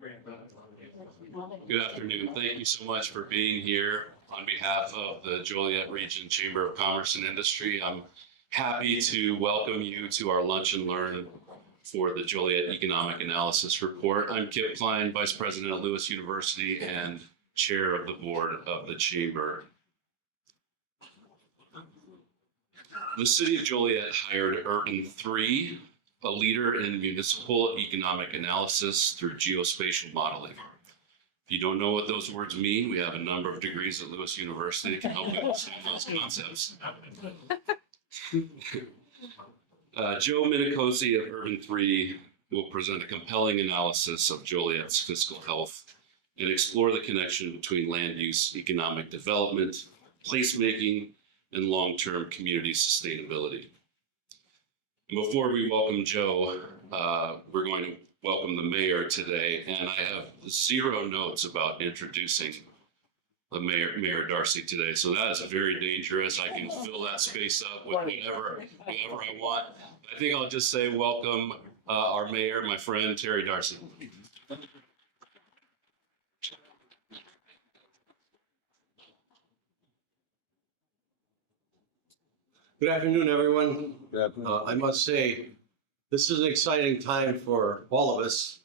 Good afternoon. Thank you so much for being here on behalf of the Joliet Region Chamber of Commerce and Industry. I'm happy to welcome you to our Lunch and Learn for the Joliet Economic Analysis Report. I'm Kip Klein, Vice President at Lewis University and Chair of the Board of the Chamber. The City of Joliet hired Urban 3, a leader in municipal economic analysis through geospatial modeling. If you don't know what those words mean, we have a number of degrees at Lewis University that can help you understand those concepts. Joe Minicpzzi of Urban 3 will present a compelling analysis of Joliet's fiscal health and explore the connection between land use, economic development, placemaking, and long-term community sustainability. And before we welcome Joe, we're going to welcome the mayor today, and I have 0 notes about introducing the Mayor Darcy today. So that is very dangerous. I can fill that space up with whatever I want. I think I'll just say welcome our mayor, my friend, Terry Darcy. Good afternoon, everyone. I must say, this is an exciting time for all of us.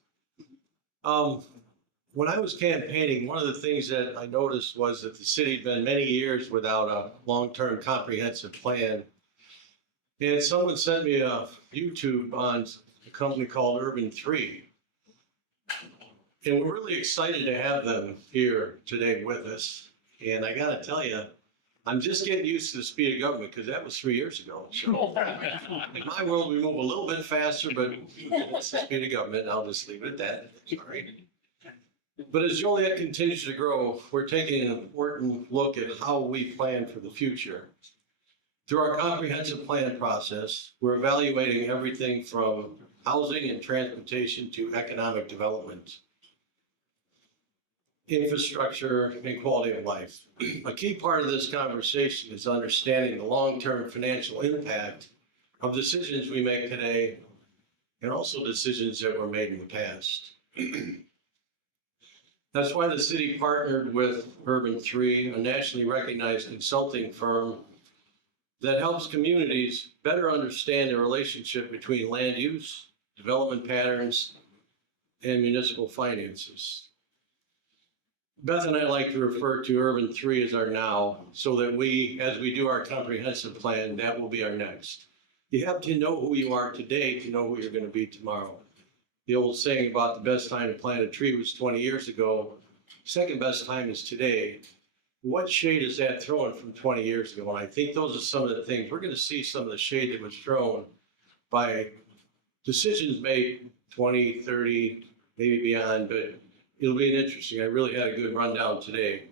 When I was campaigning, one of the things that I noticed was that the city had been many years without a long-term comprehensive plan. And someone sent me a YouTube on a company called Urban 3. And we're really excited to have them here today with us. And I gotta tell you, I'm just getting used to the speed of government because that was 3 years ago. So in my world, we move a little bit faster, but that's the speed of government. I'll just leave it at that. Sorry. But as Joliet continues to grow, we're taking an important look at how we plan for the future. Through our comprehensive plan process, we're evaluating everything from housing and transportation to economic development, infrastructure, and quality of life. A key part of this conversation is understanding the long-term financial impact of decisions we make today and also decisions that were made in the past. That's why the city partnered with Urban 3, a nationally recognized consulting firm that helps communities better understand the relationship between land use, development patterns, and municipal finances. Beth and I like to refer to Urban 3 as our now, so that as we do our comprehensive plan, that will be our next. You have to know who you are today to know who you're going to be tomorrow. The old saying about the best time to plant a tree was 20 years ago. Second best time is today. What shade is that throwing from 20 years ago? And I think those are some of the things. We're going to see some of the shade that was thrown by decisions made 20, 30, maybe beyond, but it'll be interesting. I really had a good rundown today.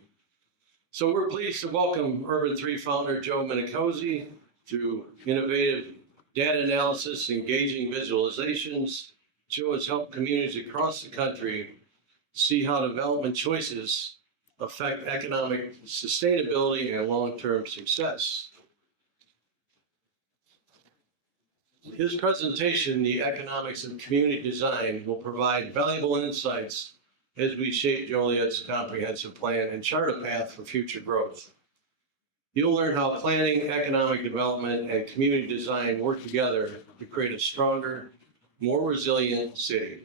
So we're pleased to welcome Urban 3 founder Joe Minicpzzi through innovative data analysis, engaging visualizations. Joe has helped communities across the country see how development choices affect economic sustainability and long-term success. His presentation, The Economics of Community Design, will provide valuable insights as we shape Joliet's comprehensive plan and chart a path for future growth. You'll learn how planning, economic development, and community design work together to create a stronger, more resilient city.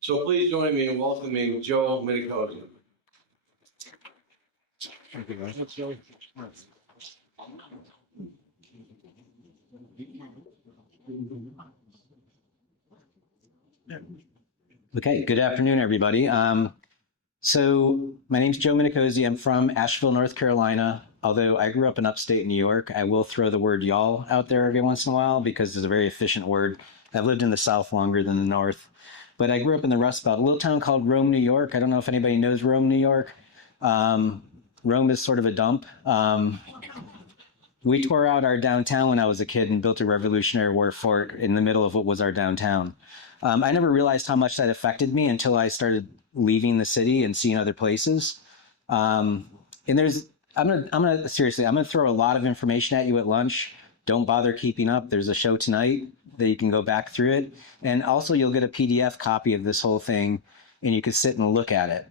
So please join me in welcoming Joe Minicpzzi. Thank you, guys. Okay, good afternoon, everybody. So my name's Joe Minicpzzi. I'm from Asheville, North Carolina. Although I grew up in upstate New York, I will throw the word y'all out there every once in a while because it's a very efficient word. I've lived in the South longer than the North. But I grew up in the Rust Belt, a little town called Rome, New York. I don't know if anybody knows Rome, New York. Rome is sort of a dump. We tore out our downtown when I was a kid and built a Revolutionary War fort in the middle of what was our downtown. I never realized how much that affected me until I started leaving the city and seeing other places. And I'm gonna throw a lot of information at you at lunch. Don't bother keeping up. There's a show tonight that you can go back through it. And also you'll get a PDF copy of this whole thing and you could sit and look at it.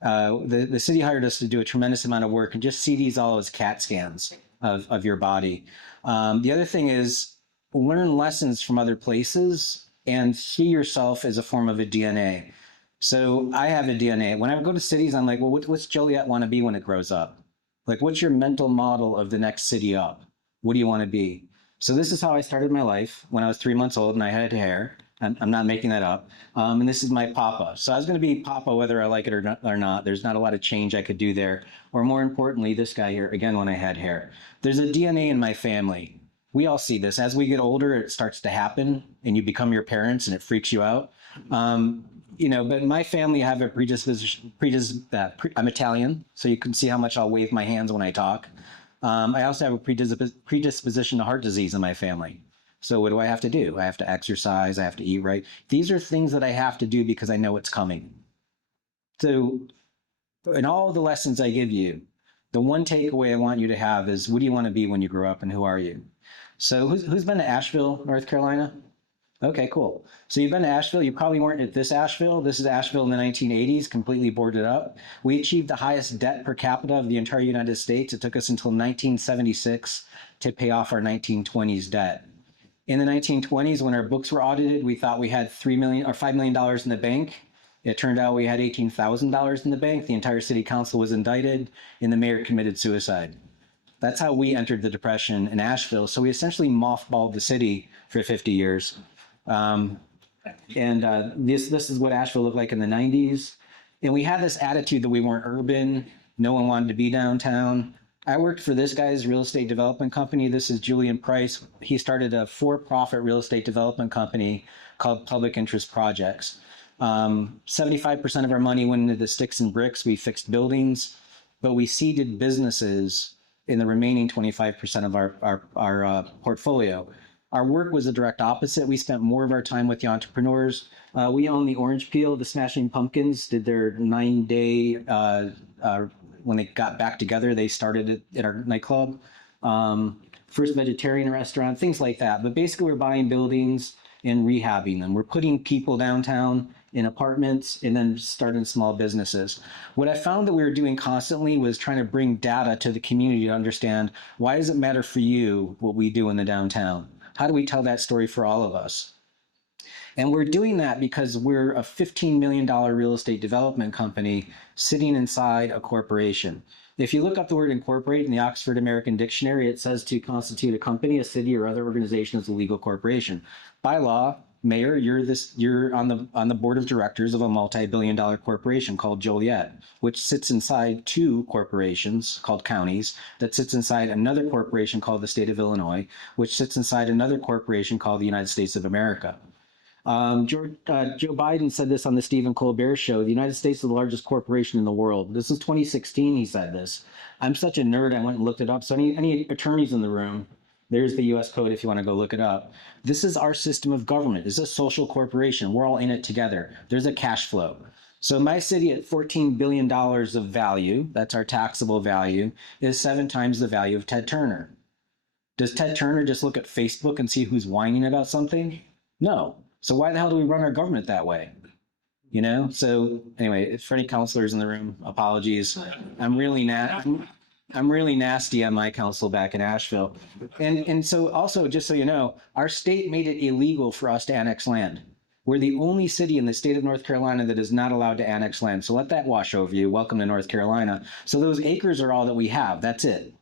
The city hired us to do a tremendous amount of work and just see these all as CAT scans of your body. The other thing is learn lessons from other places and see yourself as a form of a DNA. So I have a DNA. When I go to cities, I'm like, well, what's Joliet want to be when it grows up? Like, what's your mental model of the next city up? What do you want to be? So this is how I started my life when I was 3 months old and I had hair. I'm not making that up. And this is my papa. So I was going to be papa whether I like it or not. There's not a lot of change I could do there. Or more importantly, this guy here, again, when I had hair. There's a DNA in my family. We all see this. As we get older, it starts to happen and you become your parents and it freaks you out. But my family, I have a predisposition. I'm Italian, so you can see how much I'll wave my hands when I talk. I also have a predisposition to heart disease in my family. So what do I have to do? I have to exercise. I have to eat right. These are things that I have to do because I know it's coming. So in all the lessons I give you, the one takeaway I want you to have is, what do you want to be when you grow up and who are you? So who's been to Asheville, North Carolina? Okay, cool. So you've been to Asheville. You probably weren't at this Asheville. This is Asheville in the 1980s, completely boarded up. We achieved the highest debt per capita of the entire United States. It took us until 1976 to pay off our 1920s debt. In the 1920s, when our books were audited, we thought we had $3 million or $5 million in the bank. It turned out we had $18,000 in the bank. The entire city council was indicted, and the mayor committed suicide. That's how we entered the Depression in Asheville. So we essentially mothballed the city for 50 years. This is what Asheville looked like in the 90s. And we had this attitude that we weren't urban. No one wanted to be downtown. I worked for this guy's real estate development company. This is Julian Price. He started a for-profit real estate development company called Public Interest Projects. 75% of our money went into the sticks and bricks. We fixed buildings, but we seeded businesses in the remaining 25% of our portfolio. Our work was the direct opposite. We spent more of our time with the entrepreneurs. We own the Orange Peel. The Smashing Pumpkins did their 9-day, when they got back together, they started it at our nightclub. First vegetarian restaurant, things like that. But basically, we're buying buildings and rehabbing them. We're putting people downtown in apartments and then starting small businesses. What I found that we were doing constantly was trying to bring data to the community to understand, why does it matter for you what we do in the downtown? How do we tell that story for all of us? And we're doing that because we're a $15 million real estate development company sitting inside a corporation. If you look up the word incorporate in the Oxford American Dictionary, it says to constitute a company, a city, or other organization as a legal corporation. By law, Mayor, you're on the board of directors of a multi-billion-dollar corporation called Joliet, which sits inside two corporations called counties, that sits inside another corporation called the state of Illinois, which sits inside another corporation called the United States of America. Joe Biden said this on the Stephen Colbert Show. The United States is the largest corporation in the world. This is 2016. He said this. I'm such a nerd. I went and looked it up. So any attorneys in the room, there's the U.S. code if you want to go look it up. This is our system of government. This is a social corporation. We're all in it together. There's a cash flow. So my city at $14 billion of value, that's our taxable value, is 7 times the value of Ted Turner. Does Ted Turner just look at Facebook and see who's whining about something? No. So why the hell do we run our government that way? So anyway, for any counselors in the room, apologies. I'm really nasty on my council back in Asheville. And so also, just so you know, our state made it illegal for us to annex land. We're the only city in the state of North Carolina that is not allowed to annex land. So let that wash over you. Welcome to North Carolina. So those acres are all that we have. That's it.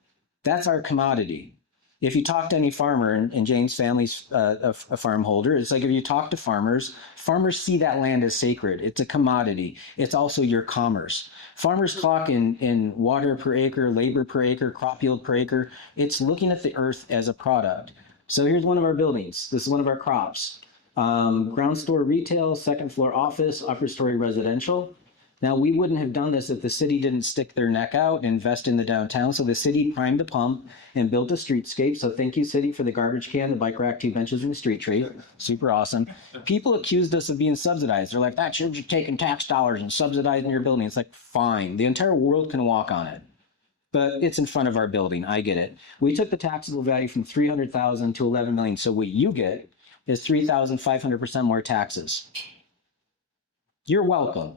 That's our commodity. If you talk to any farmer, and Jane's family's a farm holder, it's like if you talk to farmers, farmers see that land as sacred. It's a commodity. It's also your commerce. Farmers talk in water per acre, labor per acre, crop yield per acre. It's looking at the earth as a product. So here's one of our buildings. This is one of our crops. Ground store retail, second floor office, upper story residential. Now, we wouldn't have done this if the city didn't stick their neck out and invest in the downtown. So the city primed the pump and built a streetscape. So thank you, city, for the garbage can, the bike rack, 2 benches, and the street tree. Super awesome. People accused us of being subsidized. They're like, that's you're taking tax dollars and subsidizing your building. It's like, fine. The entire world can walk on it. But it's in front of our building. I get it. We took the taxable value from $300,000 to $11 million. So what you get is 3,500% more taxes. You're welcome.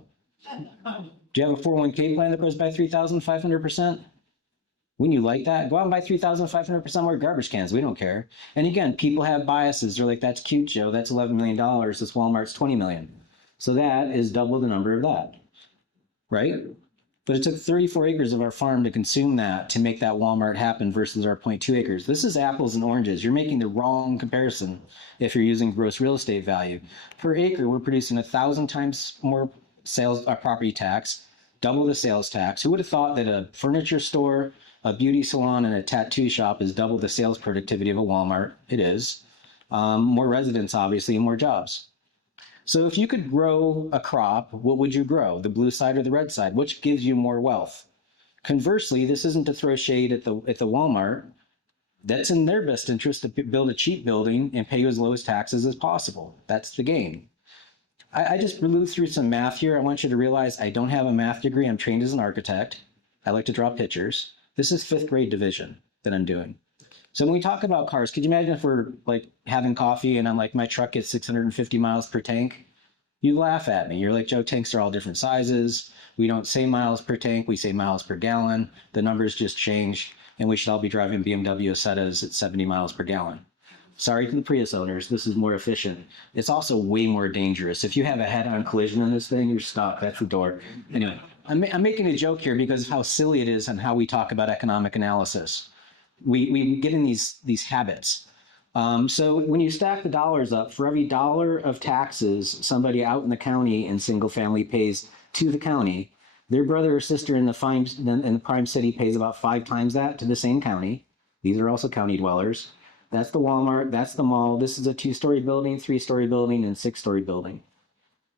Do you have a 401k plan that grows by 3,500%? Wouldn't you like that? Go out and buy 3,500% more garbage cans. We don't care. And again, people have biases. They're like, that's cute, Joe. That's $11 million. This Walmart's 20 million. So that is double the number of that, right? But it took 34 acres of our farm to consume that to make that Walmart happen versus our 0.2 acres. This is apples and oranges. You're making the wrong comparison if you're using gross real estate value. Per acre, we're producing 1,000 times more sales property tax, double the sales tax. Who would have thought that a furniture store, a beauty salon, and a tattoo shop is double the sales productivity of a Walmart? It is. More residents, obviously, and more jobs. So if you could grow a crop, what would you grow? The blue side or the red side? Which gives you more wealth? Conversely, this isn't to throw shade at the Walmart. That's in their best interest to build a cheap building and pay you as low as taxes as possible. That's the game. I just blew through some math here. I want you to realize I don't have a math degree. I'm trained as an architect. I like to draw pictures. This is 5th grade division that I'm doing. So when we talk about cars, could you imagine if we're like having coffee and I'm like, my truck gets 650 miles per tank? You laugh at me. You're like, Joe, tanks are all different sizes. We don't say miles per tank. We say miles per gallon. The numbers just changed, and we should all be driving BMW Osettas at 70 miles per gallon. Sorry to the Prius owners. This is more efficient. It's also way more dangerous. If you have a head-on collision in this thing, you're stuck. That's the door. Anyway, I'm making a joke here because of how silly it is and how we talk about economic analysis. We get in these habits. So when you stack the dollars up, for every dollar of taxes somebody out in the county in single family pays to the county, their brother or sister in the prime city pays about 5 times that to the same county. These are also county dwellers. That's the Walmart, that's the mall. This is a 2-story building, 3-story building, and 6-story building.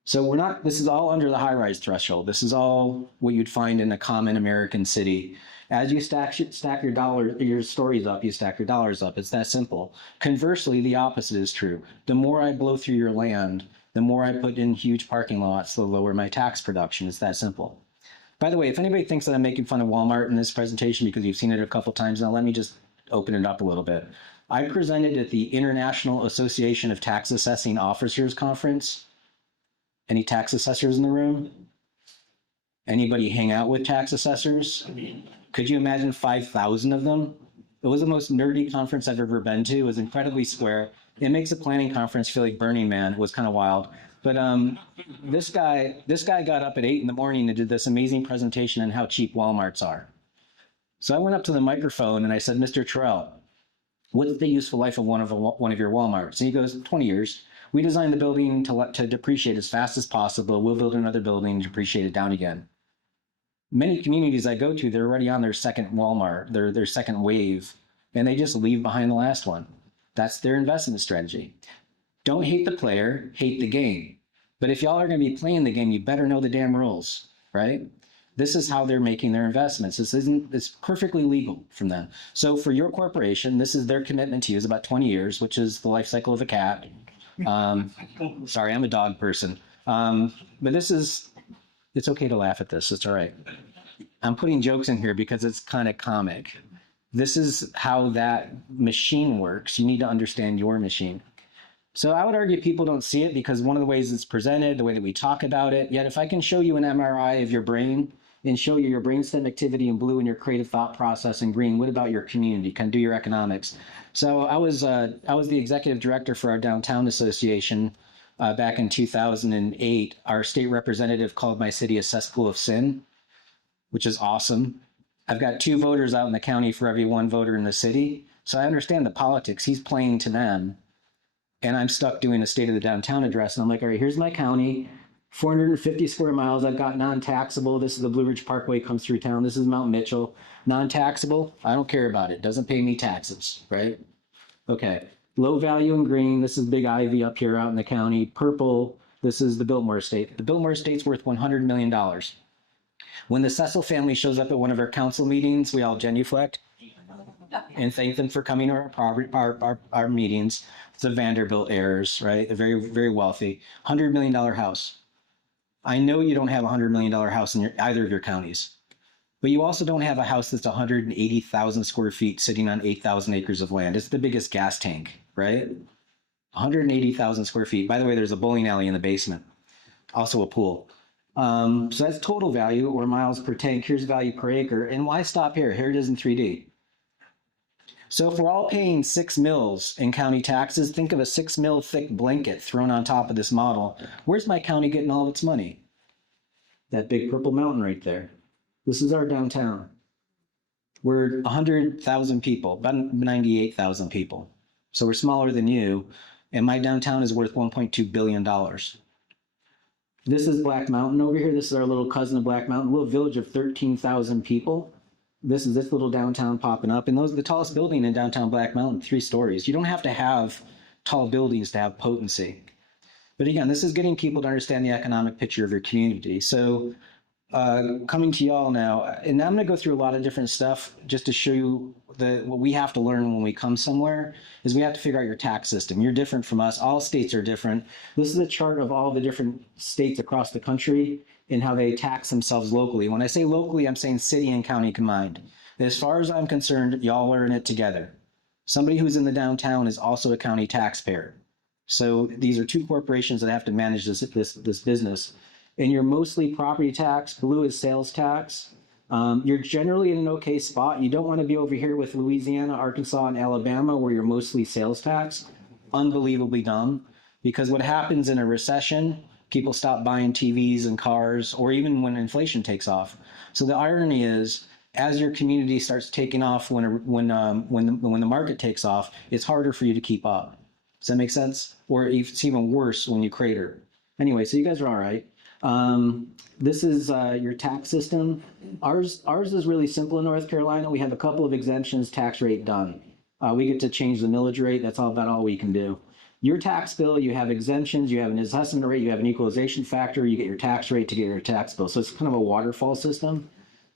So this is all under the high-rise threshold. This is all what you'd find in a common American city. As you stack your stories up, you stack your dollars up. It's that simple. Conversely, the opposite is true. The more I blow through your land, the more I put in huge parking lots, the lower my tax production. It's that simple. By the way, if anybody thinks that I'm making fun of Walmart in this presentation because you've seen it a couple times now, let me just open it up a little bit. I presented at the International Association of Tax Assessing Officers Conference. Any tax assessors in the room? Anybody hang out with tax assessors? Could you imagine 5,000 of them? It was the most nerdy conference I've ever been to. It was incredibly square. It makes a planning conference feel like Burning Man. It was kind of wild. But this guy got up at 8 in the morning and did this amazing presentation on how cheap Walmarts are. So I went up to the microphone and I said, Mr. Terrell, what's the useful life of one of your Walmarts? And he goes, 20 years. We designed the building to depreciate as fast as possible. We'll build another building and depreciate it down again. Many communities I go to, they're already on their second Walmart, their second wave, and they just leave behind the last one. That's their investment strategy. Don't hate the player, hate the game. But if y'all are going to be playing the game, you better know the damn rules, right? This is how they're making their investments. It's perfectly legal from them. So for your corporation, this is their commitment to you is about 20 years, which is the life cycle of a cat. Sorry, I'm a dog person. But it's okay to laugh at this. It's all right. I'm putting jokes in here because it's kind of comic. This is how that machine works. You need to understand your machine. So I would argue people don't see it because one of the ways it's presented, the way that we talk about it, yet if I can show you an MRI of your brain and show you your brainstem activity in blue and your creative thought process in green, what about your community? Can do your economics. So I was the executive director for our downtown association back in 2008. Our state representative called my city a cesspool of sin, which is awesome. I've got 2 voters out in the county for every 1 voter in the city. So I understand the politics. He's playing to them. And I'm stuck doing a state of the downtown address. And I'm like, all right, here's my county, 450 square miles. I've got non-taxable. This is the Blue Ridge Parkway comes through town. This is Mount Mitchell. Non-taxable, I don't care about it. Doesn't pay me taxes, right? Okay. Low value in green. This is Big Ivy up here out in the county. Purple, this is the Biltmore Estate. The Biltmore Estate's worth $100 million. When the Cecil family shows up at one of our council meetings, we all genuflect and thank them for coming to our meetings. It's the Vanderbilt heirs, right? They're very, very wealthy. $100 million house. I know you don't have a $100 million house in either of your counties, but you also don't have a house that's 180,000 square feet sitting on 8,000 acres of land. It's the biggest gas tank, right? 180,000 square feet. By the way, there's a bowling alley in the basement, also a pool. So that's total value or miles per tank. Here's value per acre. And why stop here? Here it is in 3D. So if we're all paying 6 mils in county taxes, think of a 6 mil thick blanket thrown on top of this model. Where's my county getting all of its money? That big purple mountain right there. This is our downtown. We're 100,000 people, about 98,000 people. So we're smaller than you, and my downtown is worth $1.2 billion. This is Black Mountain over here. This is our little cousin of Black Mountain, a little village of 13,000 people. This is this little downtown popping up. And those are the tallest building in downtown Black Mountain, 3 stories. You don't have to have tall buildings to have potency. But again, this is getting people to understand the economic picture of your community. So coming to y'all now, and I'm going to go through a lot of different stuff just to show you what we have to learn when we come somewhere is we have to figure out your tax system. You're different from us. All states are different. This is a chart of all the different states across the country and how they tax themselves locally. When I say locally, I'm saying city and county combined. As far as I'm concerned, y'all are in it together. Somebody who's in the downtown is also a county taxpayer. So these are 2 corporations that have to manage this business. And you're mostly property tax. Blue is sales tax. You're generally in an okay spot. You don't want to be over here with Louisiana, Arkansas, and Alabama, where you're mostly sales tax. Unbelievably dumb. Because what happens in a recession, people stop buying TVs and cars, or even when inflation takes off. So the irony is, as your community starts taking off, when the market takes off, it's harder for you to keep up. Does that make sense? Or it's even worse when you crater. Anyway, so you guys are all right. This is your tax system. Ours is really simple in North Carolina. We have a couple of exemptions, tax rate done. We get to change the millage rate. That's about all we can do. Your tax bill, you have exemptions, you have an assessment rate, you have an equalization factor, you get your tax rate to get your tax bill. So it's kind of a waterfall system.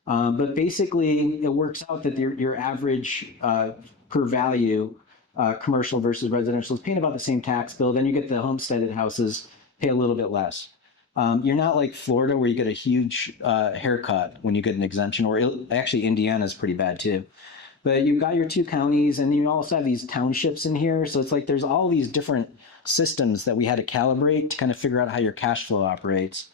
But basically, it works out that your average per value commercial versus residential is paying about the same tax bill. Then you get the homesteaded houses, pay a little bit less. You're not like Florida where you get a huge haircut when you get an exemption, or actually Indiana is pretty bad too. But you've got your 2 counties, and you also have these townships in here. So it's like there's all these different systems that we had to calibrate to kind of figure out how your cash flow operates,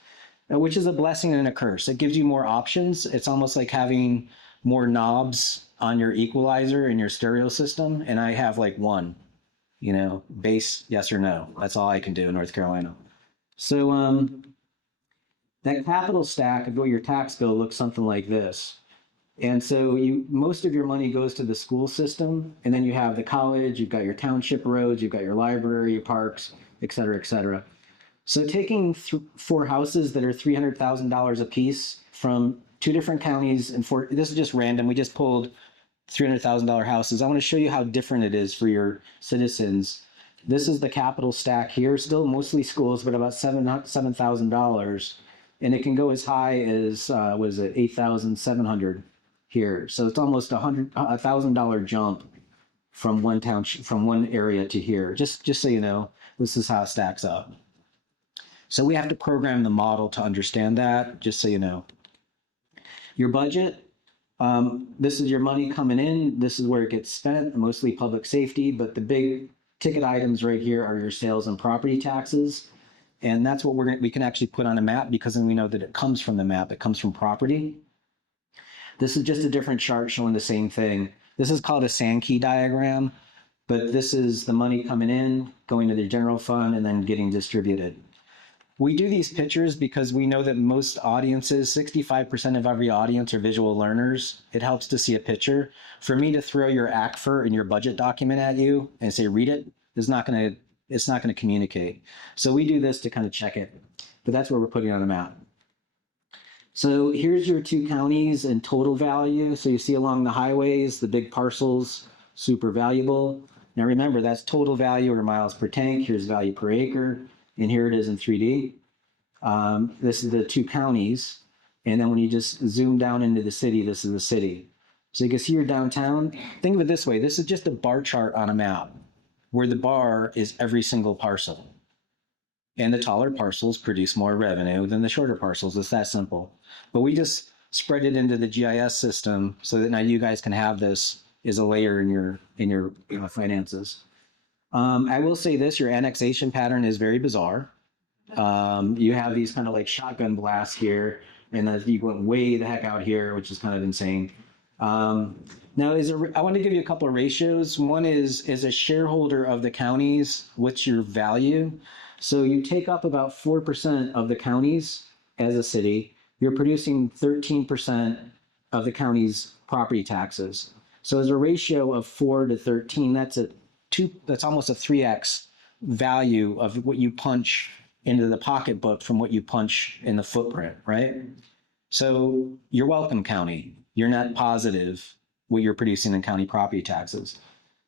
which is a blessing and a curse. It gives you more options. It's almost like having more knobs on your equalizer in your stereo system. And I have like 1, bass, yes or no. That's all I can do in North Carolina. So that capital stack of your tax bill looks something like this. And so most of your money goes to the school system, and then you have the college, you've got your township roads, you've got your library, your parks, et cetera, et cetera. So taking 4 houses that are $300,000 a piece from 2 different counties, and this is just random, we just pulled $300,000 houses. I want to show you how different it is for your citizens. This is the capital stack here, still mostly schools, but about $7,000. And it can go as high as, $8,700 here. So it's almost $1,000 jump from one township, from one area to here. Just so you know, this is how it stacks up. So we have to program the model to understand that, just so you know. Your budget, this is your money coming in. This is where it gets spent, mostly public safety, but the big ticket items right here are your sales and property taxes. And that's what we can actually put on a map, because then we know that it comes from the map. It comes from property. This is just a different chart showing the same thing. This is called a Sankey diagram, but this is the money coming in, going to the general fund, and then getting distributed. We do these pictures because we know that most audiences, 65% of every audience are visual learners. It helps to see a picture. For me to throw your ACFR and your budget document at you and say, read it, it's not going to communicate. So we do this to kind of check it, but that's what we're putting on the map. So here's your 2 counties and total value. So you see along the highways, the big parcels, super valuable. Now remember, that's total value or miles per tank. Here's value per acre. And here it is in 3D. This is the 2 counties. And then when you just zoom down into the city, this is the city. So you can see your downtown. Think of it this way. This is just a bar chart on a map where the bar is every single parcel. And the taller parcels produce more revenue than the shorter parcels. It's that simple. But we just spread it into the GIS system so that now you guys can have this as a layer in your finances. I will say this, your annexation pattern is very bizarre. You have these kind of like shotgun blasts here, and then you went way the heck out here, which is kind of insane. Now, I want to give you a couple of ratios. One is a shareholder of the counties, what's your value? So you take up about 4% of the counties as a city, you're producing 13% of the county's property taxes. So as a ratio of 4 to 13, that's almost a 3x value of what you punch into the pocketbook from what you punch in the footprint, right? So you're welcome, county. You're net positive what you're producing in county property taxes.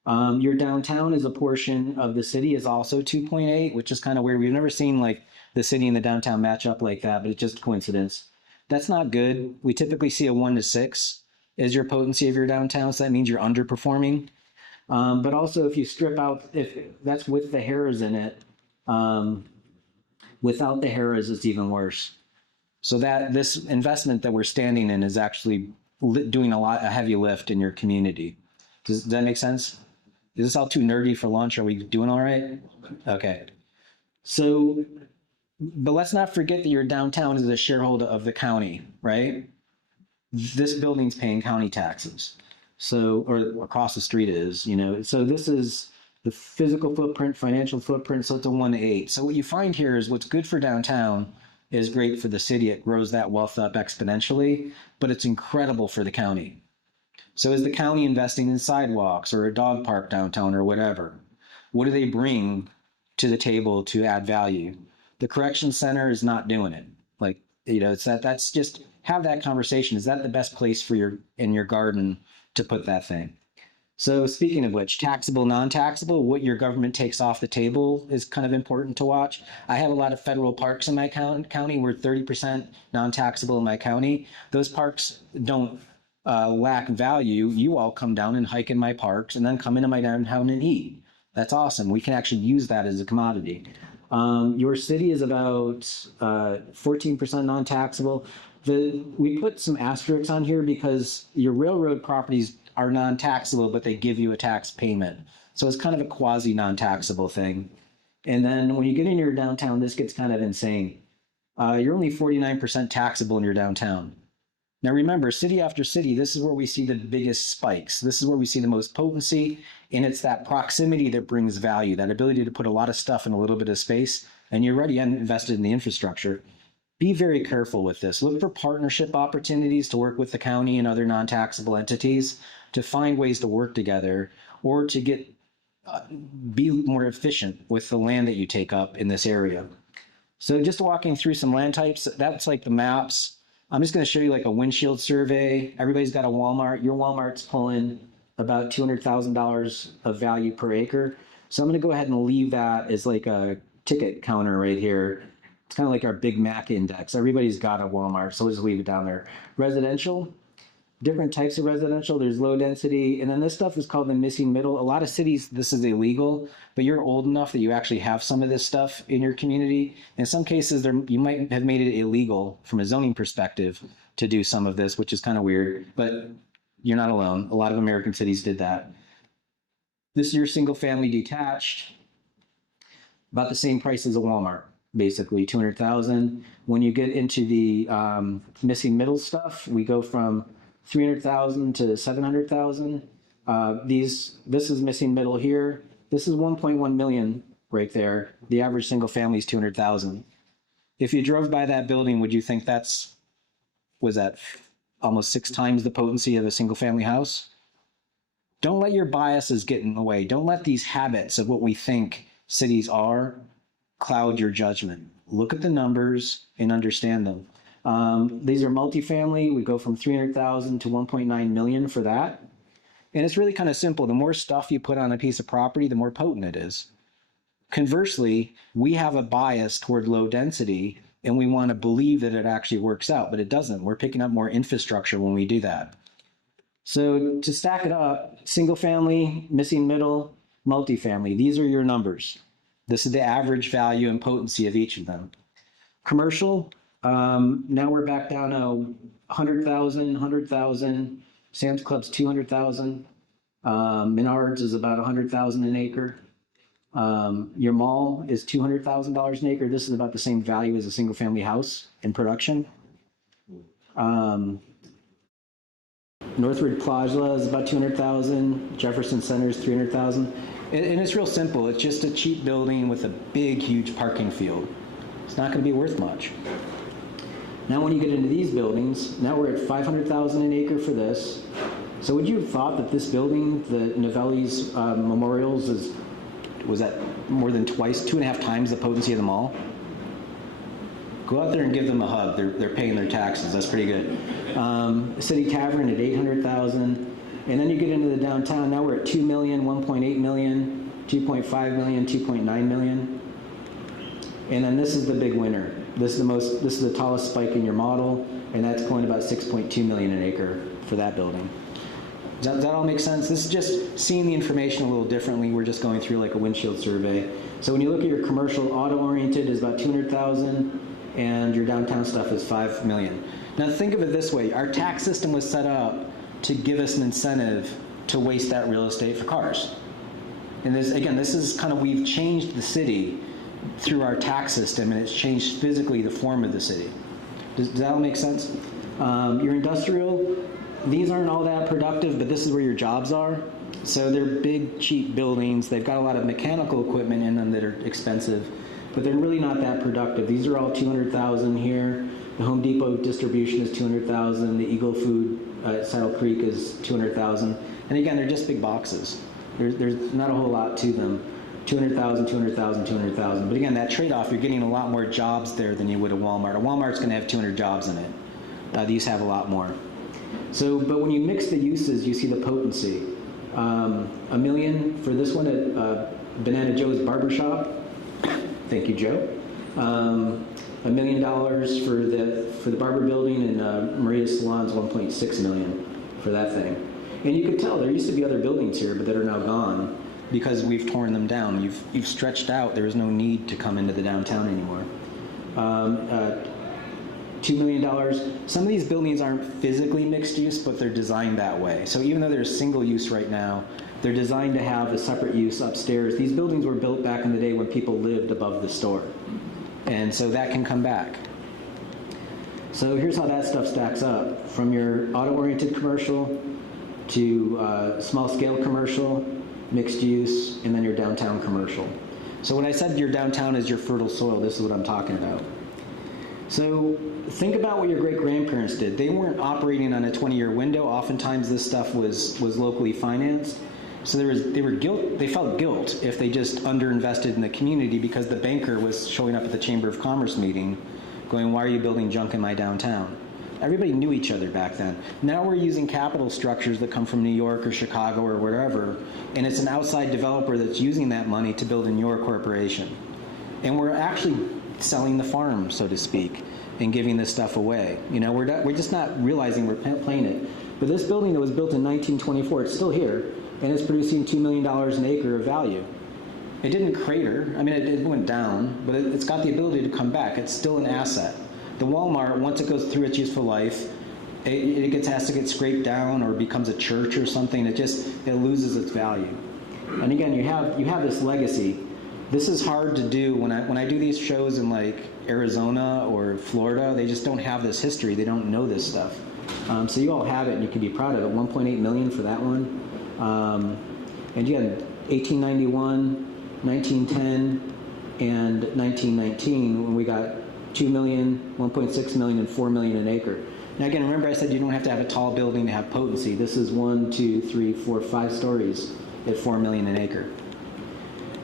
Your downtown as a portion of the city is also 2.8, which is kind of weird. We've never seen like the city and the downtown match up like that, but it's just a coincidence. That's not good. We typically see a 1 to 6 as your potency of your downtown, so that means you're underperforming. But also, if you strip out, if that's with the Harrah's in it, without the Harrah's, it's even worse. So that this investment that we're standing in is actually doing a heavy lift in your community. Does that make sense? Is this all too nerdy for lunch? Are we doing all right? Okay. So, but let's not forget that your downtown is a shareholder of the county, right? This building's paying county taxes. So, or across the street is, so this is the physical footprint, financial footprint. So it's a 1 to 8. So what you find here is what's good for downtown is great for the city. It grows that wealth up exponentially, but it's incredible for the county. So is the county investing in sidewalks or a dog park downtown or whatever? What do they bring to the table to add value? The correction center is not doing it. Like, it's that's just have that conversation. Is that the best place for in your garden to put that thing? So speaking of which, taxable, non-taxable, what your government takes off the table is kind of important to watch. I have a lot of federal parks in my county. We're 30% non-taxable in my county. Those parks don't lack value. You all come down and hike in my parks and then come into my downtown and eat. That's awesome. We can actually use that as a commodity. Your city is about 14% non-taxable. We put some asterisks on here because your railroad properties are non-taxable, but they give you a tax payment. So it's kind of a quasi non-taxable thing. And then when you get into your downtown, this gets kind of insane. You're only 49% taxable in your downtown. Now remember, city after city, this is where we see the biggest spikes. This is where we see the most potency, and it's that proximity that brings value, that ability to put a lot of stuff in a little bit of space, and you're already invested in the infrastructure. Be very careful with this. Look for partnership opportunities to work with the county and other non-taxable entities to find ways to work together or to be more efficient with the land that you take up in this area. So just walking through some land types, that's like the maps. I'm just going to show you like a windshield survey. Everybody's got a Walmart. Your Walmart's pulling about $200,000 of value per acre. So I'm going to go ahead and leave that as like a ticket counter right here. It's kind of like our Big Mac index. Everybody's got a Walmart, so we'll just leave it down there. Residential, different types of residential. There's low density, and then this stuff is called the missing middle. A lot of cities, this is illegal, but you're old enough that you actually have some of this stuff in your community. In some cases, you might have made it illegal from a zoning perspective to do some of this, which is kind of weird, but you're not alone. A lot of American cities did that. This is your single family detached, about the same price as a Walmart. Basically 200,000. When you get into the missing middle stuff, we go from 300,000 to 700,000. This is missing middle here. This is 1.1 million right there. The average single family is 200,000. If you drove by that building, would you think was that almost 6 times the potency of a single family house? Don't let your biases get in the way. Don't let these habits of what we think cities are cloud your judgment. Look at the numbers and understand them. These are multifamily. We go from 300,000 to 1.9 million for that. And it's really kind of simple. The more stuff you put on a piece of property, the more potent it is. Conversely, we have a bias toward low density, and we want to believe that it actually works out, but it doesn't. We're picking up more infrastructure when we do that. So to stack it up, single family, missing middle, multifamily, these are your numbers. This is the average value and potency of each of them. Commercial, now we're back down to 100,000, 100,000. Sam's Club's 200,000. Menards is about 100,000 an acre. Your mall is $200,000 an acre. This is about the same value as a single family house in production. Northwood Plaza is about 200,000. Jefferson Center is 300,000. And it's real simple. It's just a cheap building with a big, huge parking field. It's not going to be worth much. Now, when you get into these buildings, now we're at 500,000 an acre for this. So would you have thought that this building, the Novelli's Memorials, was that more than twice, 2.5 times the potency of the mall? Go out there and give them a hug. They're paying their taxes. That's pretty good. City Tavern at 800,000. And then you get into the downtown. Now we're at 2 million, 1.8 million, 2.5 million, 2.9 million. And then this is the big winner. This is the tallest spike in your model, and that's going to about 6.2 million an acre for that building. Does that all make sense? This is just seeing the information a little differently. We're just going through like a windshield survey. So when you look at your commercial auto-oriented is about 200,000, and your downtown stuff is 5 million. Now think of it this way. Our tax system was set up to give us an incentive to waste that real estate for cars. And this is kind of, we've changed the city through our tax system, and it's changed physically the form of the city. Does that all make sense? Your industrial, these aren't all that productive, but this is where your jobs are. So they're big, cheap buildings. They've got a lot of mechanical equipment in them that are expensive, but they're really not that productive. These are all 200,000 here. The Home Depot distribution is 200,000. The Eagle Food at Saddle Creek is 200,000. And again, they're just big boxes. There's not a whole lot to them. 200,000, 200,000, 200,000. But again, that trade-off, you're getting a lot more jobs there than you would at Walmart. A Walmart's going to have 200 jobs in it. These have a lot more. So, but when you mix the uses, you see the potency. $1 million for this one at Banana Joe's Barbershop. Thank you, Joe. $1 million for the barber building, and Maria's Salon's 1.6 million for that thing. And you could tell there used to be other buildings here, but that are now gone because we've torn them down. You've stretched out. There is no need to come into the downtown anymore. $2 million. Some of these buildings aren't physically mixed use, but they're designed that way. So even though they're single use right now, they're designed to have a separate use upstairs. These buildings were built back in the day when people lived above the store. And so that can come back. So here's how that stuff stacks up. From your auto-oriented commercial to small-scale commercial, mixed use, and then your downtown commercial. So when I said your downtown is your fertile soil, this is what I'm talking about. So think about what your great-grandparents did. They weren't operating on a 20-year window. Oftentimes this stuff was locally financed. So they felt guilt if they just underinvested in the community because the banker was showing up at the Chamber of Commerce meeting going, why are you building junk in my downtown? Everybody knew each other back then. Now we're using capital structures that come from New York or Chicago or wherever, and it's an outside developer that's using that money to build in your corporation. And we're actually selling the farm, so to speak, and giving this stuff away. You know, we're just not realizing we're playing it. But this building that was built in 1924, it's still here, and it's producing $2 million an acre of value. It didn't crater. I mean, it went down, but it's got the ability to come back. It's still an asset. The Walmart, once it goes through its useful life, it has to get scraped down or becomes a church or something. It loses its value. And again, you have this legacy. This is hard to do. When I do these shows in like Arizona or Florida, they just don't have this history. They don't know this stuff. So you all have it, and you can be proud of it. 1.8 million for that one. And again, 1891, 1910, and 1919, when we got 2 million, 1.6 million, and 4 million an acre. Now again, remember I said you don't have to have a tall building to have potency. This is 1, 2, 3, 4, 5 stories at 4 million an acre.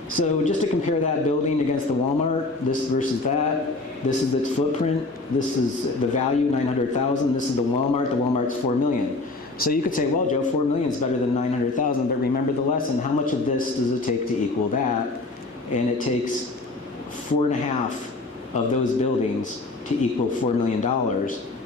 So just to compare that building against the Walmart, this versus that, this is its footprint, this is the value, 900,000, this is the Walmart's 4 million. So you could say, well, Joe, 4 million is better than 900,000, but remember the lesson, how much of this does it take to equal that? And it takes 4.5 of those buildings to equal $4 million.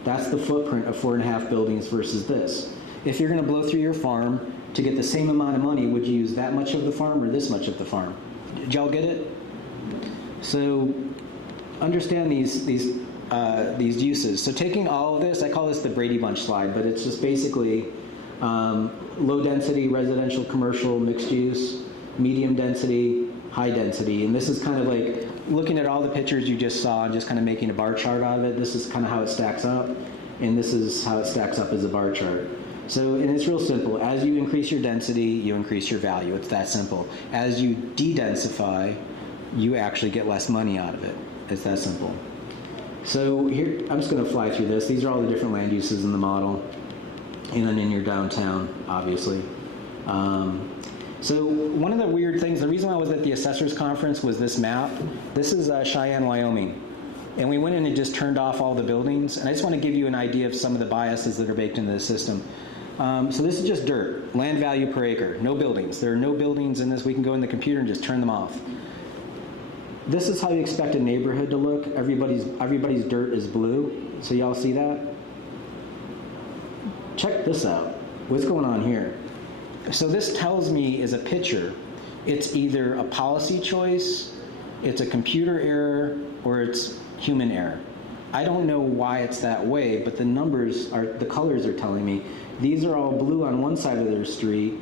That's the footprint of 4.5 buildings versus this. If you're going to blow through your farm to get the same amount of money, would you use that much of the farm or this much of the farm? Did y'all get it? So understand these uses. So taking all of this, I call this the Brady Bunch slide, but it's just basically low density residential, commercial, mixed use, medium density high density. And this is kind of like looking at all the pictures you just saw and just kind of making a bar chart out of it. This is kind of how it stacks up, and this is how it stacks up as a bar chart. So, and it's real simple. As you increase your density, you increase your value. It's that simple. As you de-densify, you actually get less money out of it. It's that simple. So here, I'm just going to fly through this. These are all the different land uses in the model, and then in your downtown, obviously. So one of the weird things, the reason I was at the assessors conference was this map. This is Cheyenne, Wyoming. And we went in and just turned off all the buildings. And I just want to give you an idea of some of the biases that are baked into the system. So this is just dirt, land value per acre, no buildings. There are no buildings in this. We can go in the computer and just turn them off. This is how you expect a neighborhood to look. Everybody's dirt is blue. So y'all see that? Check this out. What's going on here? So this tells me is a picture. It's either a policy choice, it's a computer error, or it's human error. I don't know why it's that way, but the colors are telling me. These are all blue on one side of their street.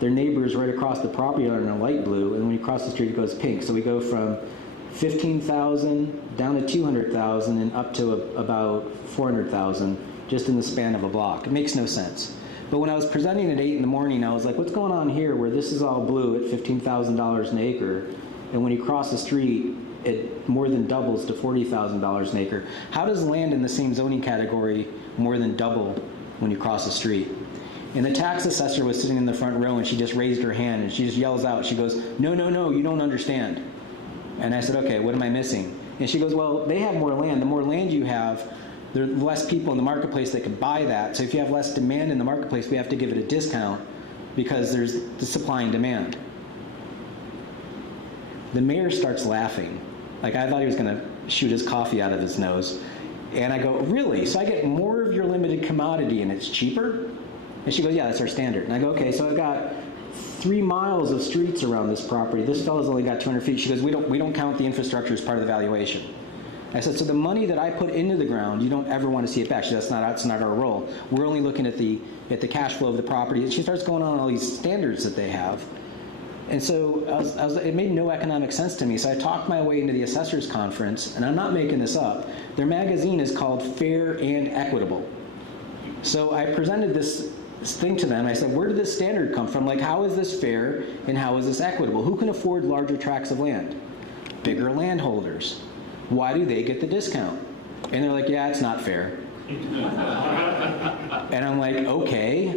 Their neighbors right across the property line are light blue, and when you cross the street, it goes pink. So we go from 15,000 down to 200,000 and up to about 400,000 just in the span of a block. It makes no sense. But when I was presenting at 8 in the morning, I was like, what's going on here where this is all blue at $15,000 an acre, and when you cross the street, it more than doubles to $40,000 an acre. How does land in the same zoning category more than double when you cross the street? And the tax assessor was sitting in the front row, and she just raised her hand, and she just yells out, she goes, no, no, no, you don't understand. And I said, okay, what am I missing? And she goes, well, they have more land. The more land you have, there are less people in the marketplace that can buy that. So if you have less demand in the marketplace, we have to give it a discount because there's the supply and demand. The mayor starts laughing. Like, I thought he was going to shoot his coffee out of his nose. And I go, really? So I get more of your limited commodity and it's cheaper? And she goes, yeah, that's our standard. And I go, okay, so I've got 3 miles of streets around this property. This fellow's only got 200 feet. She goes, we don't count the infrastructure as part of the valuation. I said, so the money that I put into the ground, you don't ever want to see it back. She said, that's not our role. We're only looking at the cash flow of the property. And she starts going on all these standards that they have. And so it made no economic sense to me. So I talked my way into the assessors conference, and I'm not making this up. Their magazine is called Fair and Equitable. So I presented this thing to them. I said, where did this standard come from? Like, how is this fair and how is this equitable? Who can afford larger tracts of land? Bigger landholders. Why do they get the discount? And they're like, yeah, it's not fair. And I'm like, okay,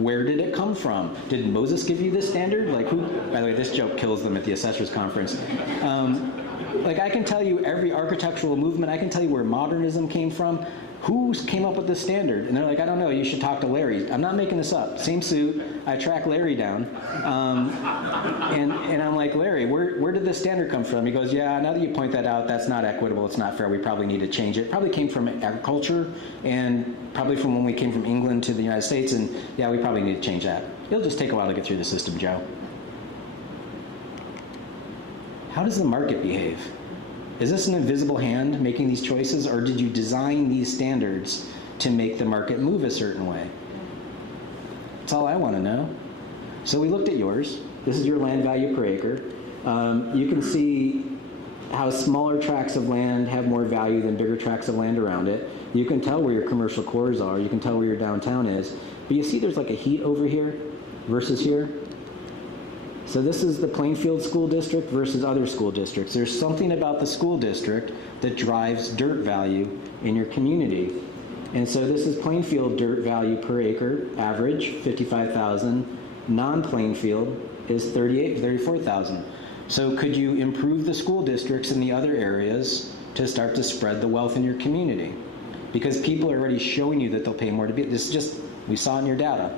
where did it come from? Did Moses give you this standard? Like, who? By the way, this joke kills them at the assessors conference. Like, I can tell you every architectural movement. I can tell you where modernism came from. Who came up with this standard? And they're like, I don't know, you should talk to Larry. I'm not making this up. Same suit. I track Larry down. And I'm like, Larry, where did this standard come from? He goes, yeah, now that you point that out, that's not equitable. It's not fair. We probably need to change it. Probably came from agriculture and probably from when we came from England to the United States. And yeah, we probably need to change that. It'll just take a while to get through the system, Joe. How does the market behave? Is this an invisible hand making these choices, or did you design these standards to make the market move a certain way? That's all I want to know. So we looked at yours. This is your land value per acre. You can see how smaller tracts of land have more value than bigger tracts of land around it. You can tell where your commercial cores are. You can tell where your downtown is. But you see there's like a heat over here versus here. So this is the Plainfield School District versus other school districts. There's something about the school district that drives dirt value in your community. And so this is Plainfield dirt value per acre, average, 55,000. Non-Plainfield is 34,000. So could you improve the school districts in the other areas to start to spread the wealth in your community? Because people are already showing you that they'll pay more to be, this is just, we saw it in your data.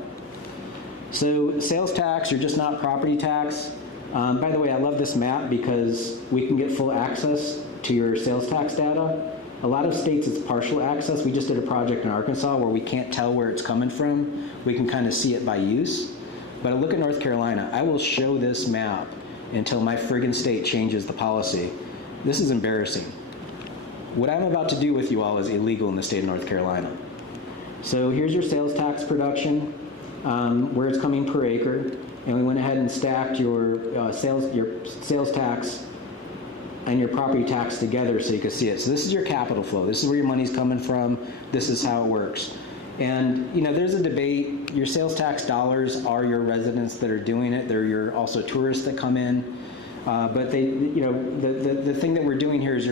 So sales tax or just not property tax. By the way, I love this map because we can get full access to your sales tax data. A lot of states it's partial access. We just did a project in Arkansas where we can't tell where it's coming from. We can kind of see it by use. But look at North Carolina. I will show this map until my friggin' state changes the policy. This is embarrassing. What I'm about to do with you all is illegal in the state of North Carolina. So here's your sales tax production. Where it's coming per acre. and we went ahead and stacked your sales tax and your property tax together so you could see it. So this is your capital flow. This is where your money's coming from. This is how it works. And there's a debate. Your sales tax dollars are your residents that are doing it. They're your also tourists that come in. But they, the thing that we're doing here is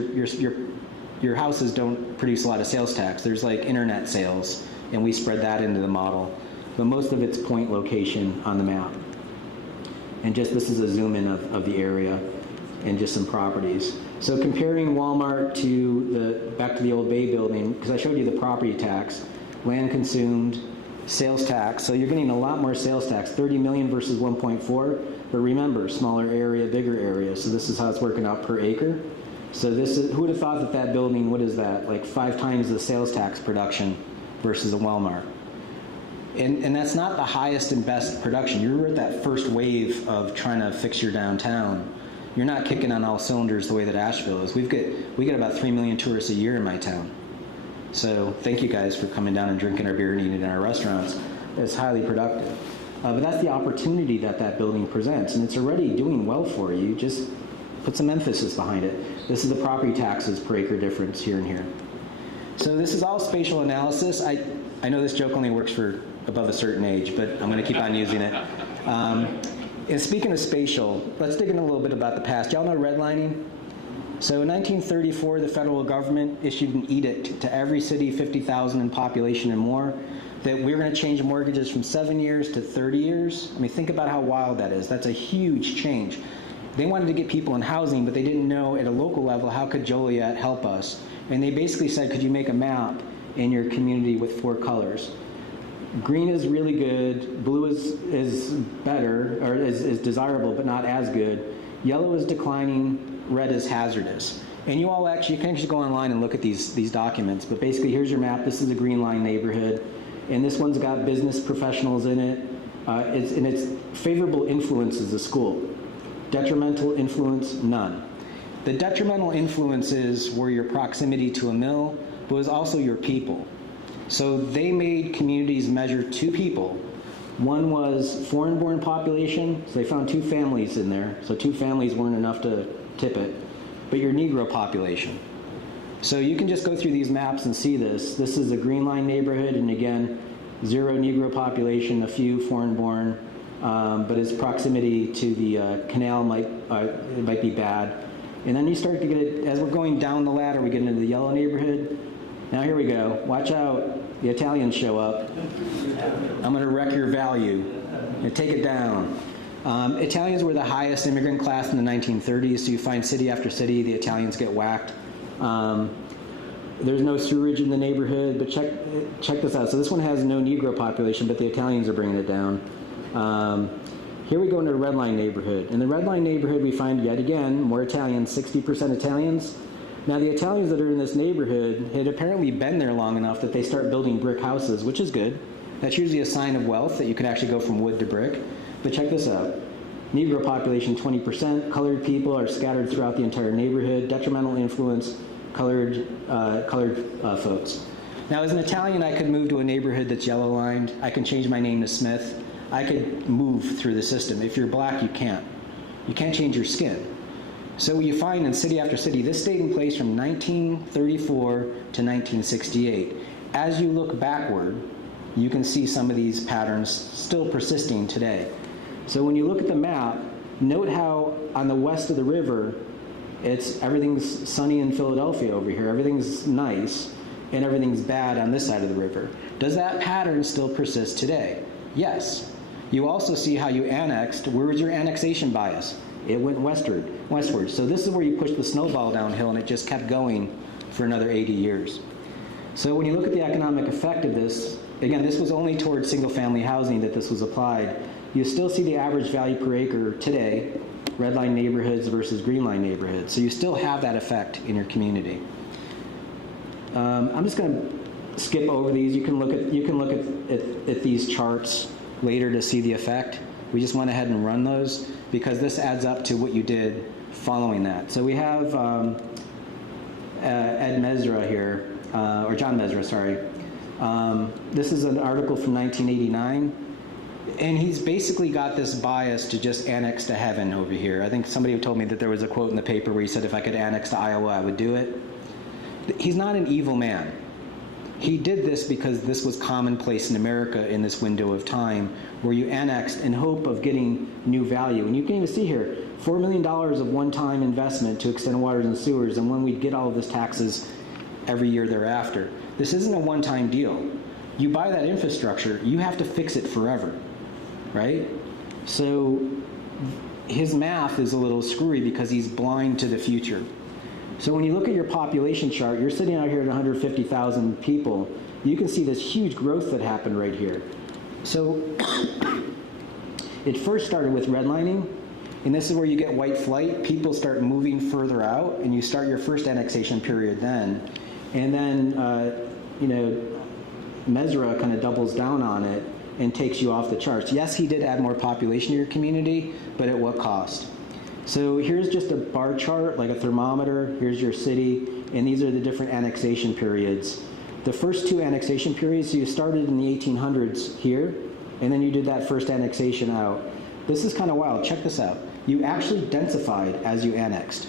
your houses don't produce a lot of sales tax. There's like internet sales, and we spread that into the model. But most of it's point location on the map. And this is a zoom in of the area and just some properties. So comparing Walmart to back to the old Bay building, because I showed you the property tax, land consumed, sales tax. So you're getting a lot more sales tax, 30 million versus 1.4. But remember, smaller area, bigger area. So this is how it's working out per acre. So who would have thought that building, what is that, like 5 times the sales tax production versus a Walmart? And that's not the highest and best production. You're at that first wave of trying to fix your downtown. You're not kicking on all cylinders the way that Asheville is. We get about 3 million tourists a year in my town. So thank you guys for coming down and drinking our beer and eating in our restaurants. It's highly productive. But that's the opportunity that building presents, and it's already doing well for you. Just put some emphasis behind it. This is the property taxes per acre difference here and here. So this is all spatial analysis. I know this joke only works for above a certain age, but I'm going to keep on using it. And speaking of spatial, let's dig in a little bit about the past. Y'all know redlining? So in 1934, the federal government issued an edict to every city 50,000 in population and more that we're going to change mortgages from 7 years to 30 years. I mean, think about how wild that is. That's a huge change. They wanted to get people in housing, but they didn't know at a local level how could Joliet help us. And they basically said, could you make a map in your community with 4 colors? Green is really good, blue is better, or is desirable, but not as good. Yellow is declining, red is hazardous. And you can actually go online and look at these documents, but basically here's your map. This is a green line neighborhood, and this one's got business professionals in it. Its favorable influence is the school. Detrimental influence, none. The detrimental influences were your proximity to a mill, but it was also your people. So they made communities measure 2 people. One was foreign-born population, so they found 2 families in there. So 2 families weren't enough to tip it. But your Negro population. So you can just go through these maps and see this. This is a green line neighborhood, and again, 0 Negro population, a few foreign-born, but its proximity to the canal might be bad. And then you start to get it, as we're going down the ladder, we get into the yellow neighborhood. Now here we go. Watch out. The Italians show up. I'm going to wreck your value. Take it down. Italians were the highest immigrant class in the 1930s, so you find city after city, the Italians get whacked. There's no sewerage in the neighborhood, but check this out. So this one has no Negro population, but the Italians are bringing it down. Here we go into the red line neighborhood. In the red line neighborhood, we find, yet again, more Italians, 60% Italians. Now, the Italians that are in this neighborhood had apparently been there long enough that they start building brick houses, which is good. That's usually a sign of wealth, that you can actually go from wood to brick. But check this out. Negro population, 20%. Colored people are scattered throughout the entire neighborhood. Detrimental influence, colored folks. Now, as an Italian, I could move to a neighborhood that's yellow lined. I can change my name to Smith. I could move through the system. If you're black, you can't. You can't change your skin. So you find in city after city, this stayed in place from 1934 to 1968. As you look backward, you can see some of these patterns still persisting today. So when you look at the map, note how on the west of the river, everything's sunny in Philadelphia over here. Everything's nice, and everything's bad on this side of the river. Does that pattern still persist today? Yes. You also see how you annexed. Where was your annexation bias? It went westward. So this is where you push the snowball downhill, and it just kept going for another 80 years. So when you look at the economic effect of this, again, this was only towards single-family housing that this was applied. You still see the average value per acre today, red line neighborhoods versus green line neighborhoods. So you still have that effect in your community. I'm just going to skip over these. You can look at these charts later to see the effect. We just went ahead and run those because this adds up to what you did following that. So we have Ed Mesra here, or John Mesra, sorry. This is an article from 1989. And he's basically got this bias to just annex to heaven over here. I think somebody told me that there was a quote in the paper where he said, if I could annex to Iowa, I would do it. He's not an evil man. He did this because this was commonplace in America in this window of time where you annexed in hope of getting new value. And you can even see here, $4 million of one-time investment to extend waters and sewers, and when we'd get all of this taxes every year thereafter. This isn't a one-time deal. You buy that infrastructure, you have to fix it forever, right? So his math is a little screwy because he's blind to the future. So when you look at your population chart, you're sitting out here at 150,000 people. You can see this huge growth that happened right here. So it first started with redlining, and this is where you get white flight. People start moving further out, and you start your first annexation period then. And then, Mesra kind of doubles down on it and takes you off the charts. Yes, he did add more population to your community, but at what cost? So here's just a bar chart, like a thermometer. Here's your city, and these are the different annexation periods. The first two annexation periods, so you started in the 1800s here, and then you did that first annexation out. This is kind of wild. Check this out. You actually densified as you annexed.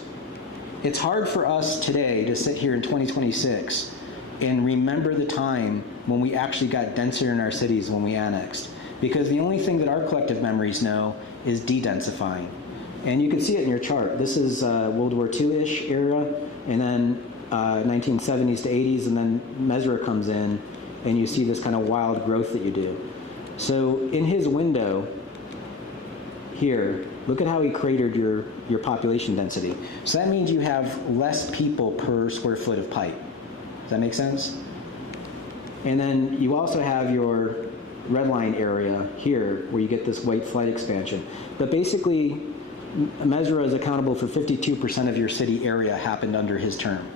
It's hard for us today to sit here in 2026 and remember the time when we actually got denser in our cities when we annexed, because the only thing that our collective memories know is de-densifying. And you can see it in your chart. This is World War II-ish era, and then 1970s to 80s, and then Mesra comes in, and you see this kind of wild growth that you do. So in his window here, look at how he cratered your population density. So that means you have less people per square foot of pipe. Does that make sense? And then you also have your red line area here where you get this white flight expansion. But basically, Mesra is accountable for 52% of your city area happened under his term.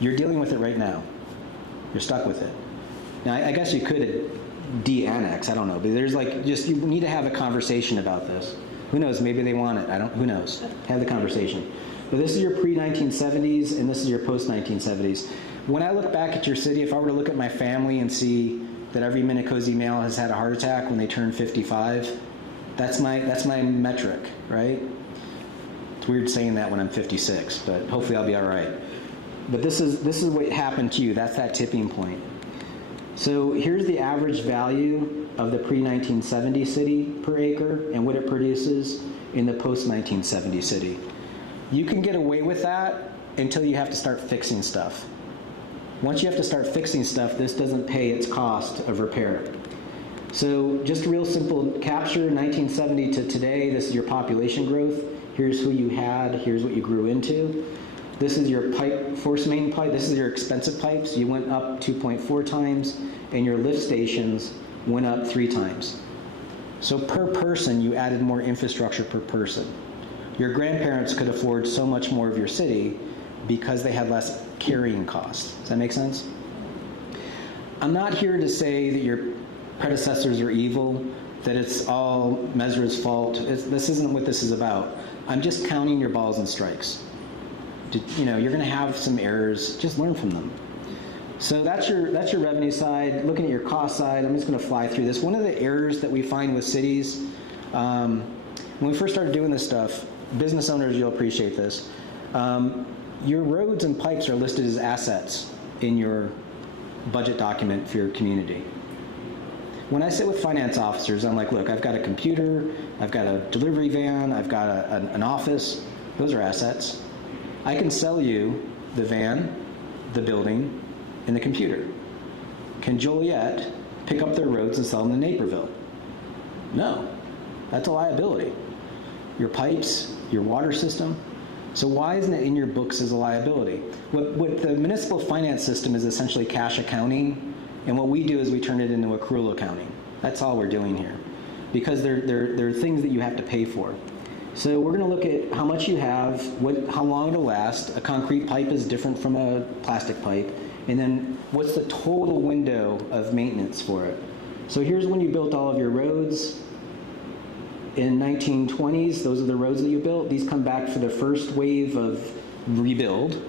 You're dealing with it right now. You're stuck with it. Now, I guess you could de-annex, I don't know, but there's you need to have a conversation about this. Who knows, maybe they want it, who knows? Have the conversation. But this is your pre-1970s and this is your post-1970s. When I look back at your city, if I were to look at my family and see that every Minicpzzi male has had a heart attack when they turn 55, that's my metric, right? It's weird saying that when I'm 56, but hopefully I'll be all right. But this is what happened to you. That's that tipping point. So here's the average value of the pre-1970 city per acre and what it produces in the post-1970 city. You can get away with that until you have to start fixing stuff. Once you have to start fixing stuff, this doesn't pay its cost of repair. So just a real simple capture, 1970 to today, this is your population growth. Here's who you had, here's what you grew into. This is your pipe, force main pipe, this is your expensive pipes. You went up 2.4 times, and your lift stations went up 3 times. So per person, you added more infrastructure per person. Your grandparents could afford so much more of your city because they had less carrying costs. Does that make sense? I'm not here to say that your predecessors are evil, that it's all Mesra's fault. This isn't what this is about. I'm just counting your balls and strikes. You're going to have some errors. Just learn from them. So that's your revenue side. Looking at your cost side, I'm just going to fly through this. One of the errors that we find with cities, when we first started doing this stuff, business owners, you'll appreciate this. Your roads and pipes are listed as assets in your budget document for your community. When I sit with finance officers, I'm like, look, I've got a computer, I've got a delivery van, I've got an office. Those are assets. I can sell you the van, the building, and the computer. Can Joliet pick up their roads and sell them to Naperville? No, that's a liability. Your pipes, your water system. So why isn't it in your books as a liability? What the municipal finance system is essentially cash accounting, and what we do is we turn it into accrual accounting. That's all we're doing here, because there are things that you have to pay for. So we're going to look at how much you have, how long it'll last. A concrete pipe is different from a plastic pipe, and then what's the total window of maintenance for it. So here's when you built all of your roads. In 1920s, those are the roads that you built. These come back for the first wave of rebuild.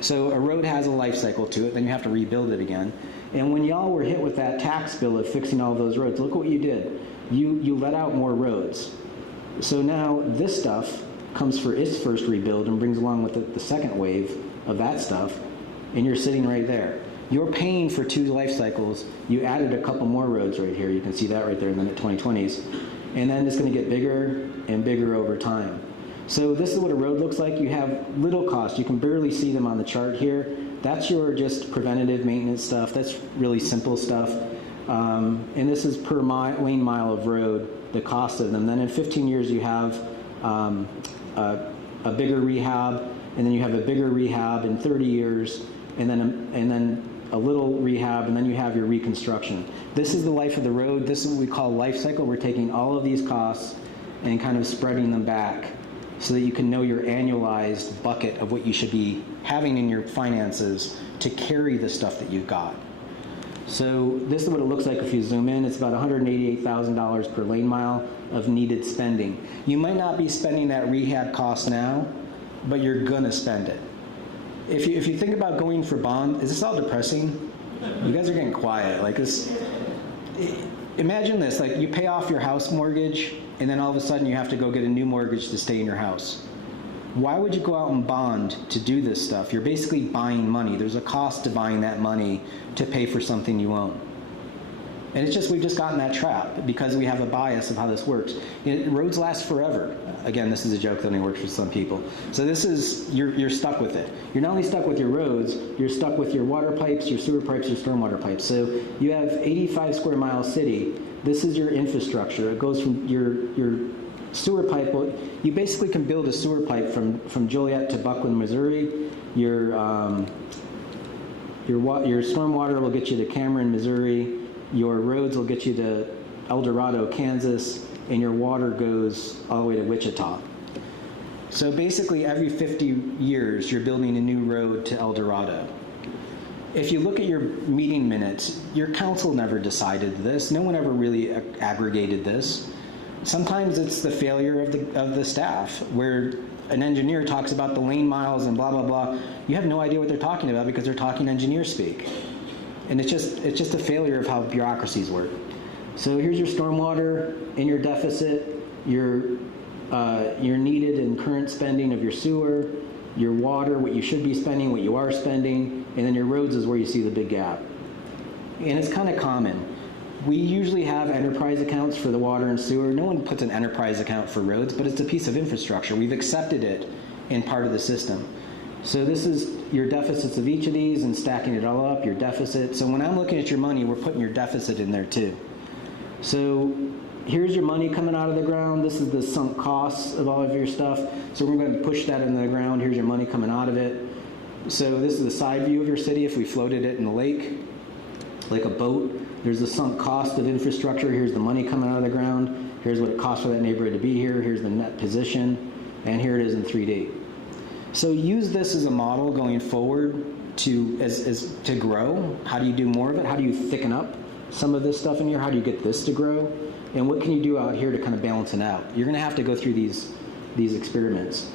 So a road has a life cycle to it, then you have to rebuild it again. And when y'all were hit with that tax bill of fixing all those roads, look what you did. You let out more roads. So now this stuff comes for its first rebuild and brings along with it the second wave of that stuff, and you're sitting right there. You're paying for 2 life cycles. You added a couple more roads right here. You can see that right there in the 2020s. And then it's going to get bigger and bigger over time. So this is what a road looks like. You have little cost. You can barely see them on the chart here. That's your just preventative maintenance stuff. That's really simple stuff. And this is per lane mile of road, the cost of them. Then in 15 years, you have a bigger rehab, and then you have a bigger rehab in 30 years, and then a little rehab, and then you have your reconstruction. This is the life of the road. This is what we call life cycle. We're taking all of these costs and kind of spreading them back so that you can know your annualized bucket of what you should be having in your finances to carry the stuff that you've got. So this is what it looks like if you zoom in. It's about $188,000 per lane mile of needed spending. You might not be spending that rehab cost now, but you're gonna spend it. If you think about going for bond, is this all depressing? You guys are getting quiet. Like this. Imagine this: like you pay off your house mortgage, and then all of a sudden you have to go get a new mortgage to stay in your house. Why would you go out and bond to do this stuff? You're basically buying money. There's a cost to buying that money to pay for something you own. And it's just, we've just gotten that trap because we have a bias of how this works. Roads last forever. Again, this is a joke that only works for some people. So this is, you're stuck with it. You're not only stuck with your roads, you're stuck with your water pipes, your sewer pipes, your stormwater pipes. So you have 85 square mile city. This is your infrastructure. It goes from your sewer pipe. You basically can build a sewer pipe from Joliet to Buckland, Missouri. Your stormwater will get you to Cameron, Missouri. Your roads will get you to El Dorado, Kansas, and your water goes all the way to Wichita. So basically every 50 years, you're building a new road to El Dorado. If you look at your meeting minutes, your council never decided this. No one ever really aggregated this. Sometimes it's the failure of the staff, where an engineer talks about the lane miles and blah, blah, blah. You have no idea what they're talking about because they're talking engineer speak. And it's just a failure of how bureaucracies work. So here's your stormwater and your deficit, your needed and current spending of your sewer, your water, what you should be spending, what you are spending, and then your roads is where you see the big gap. And it's kind of common. We usually have enterprise accounts for the water and sewer. No one puts an enterprise account for roads, but it's a piece of infrastructure. We've accepted it in part of the system. So this is your deficits of each of these and stacking it all up, your deficit. So when I'm looking at your money, we're putting your deficit in there too. So here's your money coming out of the ground. This is the sunk costs of all of your stuff. So we're going to push that into the ground. Here's your money coming out of it. So this is the side view of your city if we floated it in the lake, like a boat. There's the sunk cost of infrastructure. Here's the money coming out of the ground. Here's what it costs for that neighborhood to be here. Here's the net position. And here it is in 3D. So use this as a model going forward to grow. How do you do more of it? How do you thicken up some of this stuff in here? How do you get this to grow? And what can you do out here to kind of balance it out? You're going to have to go through these experiments.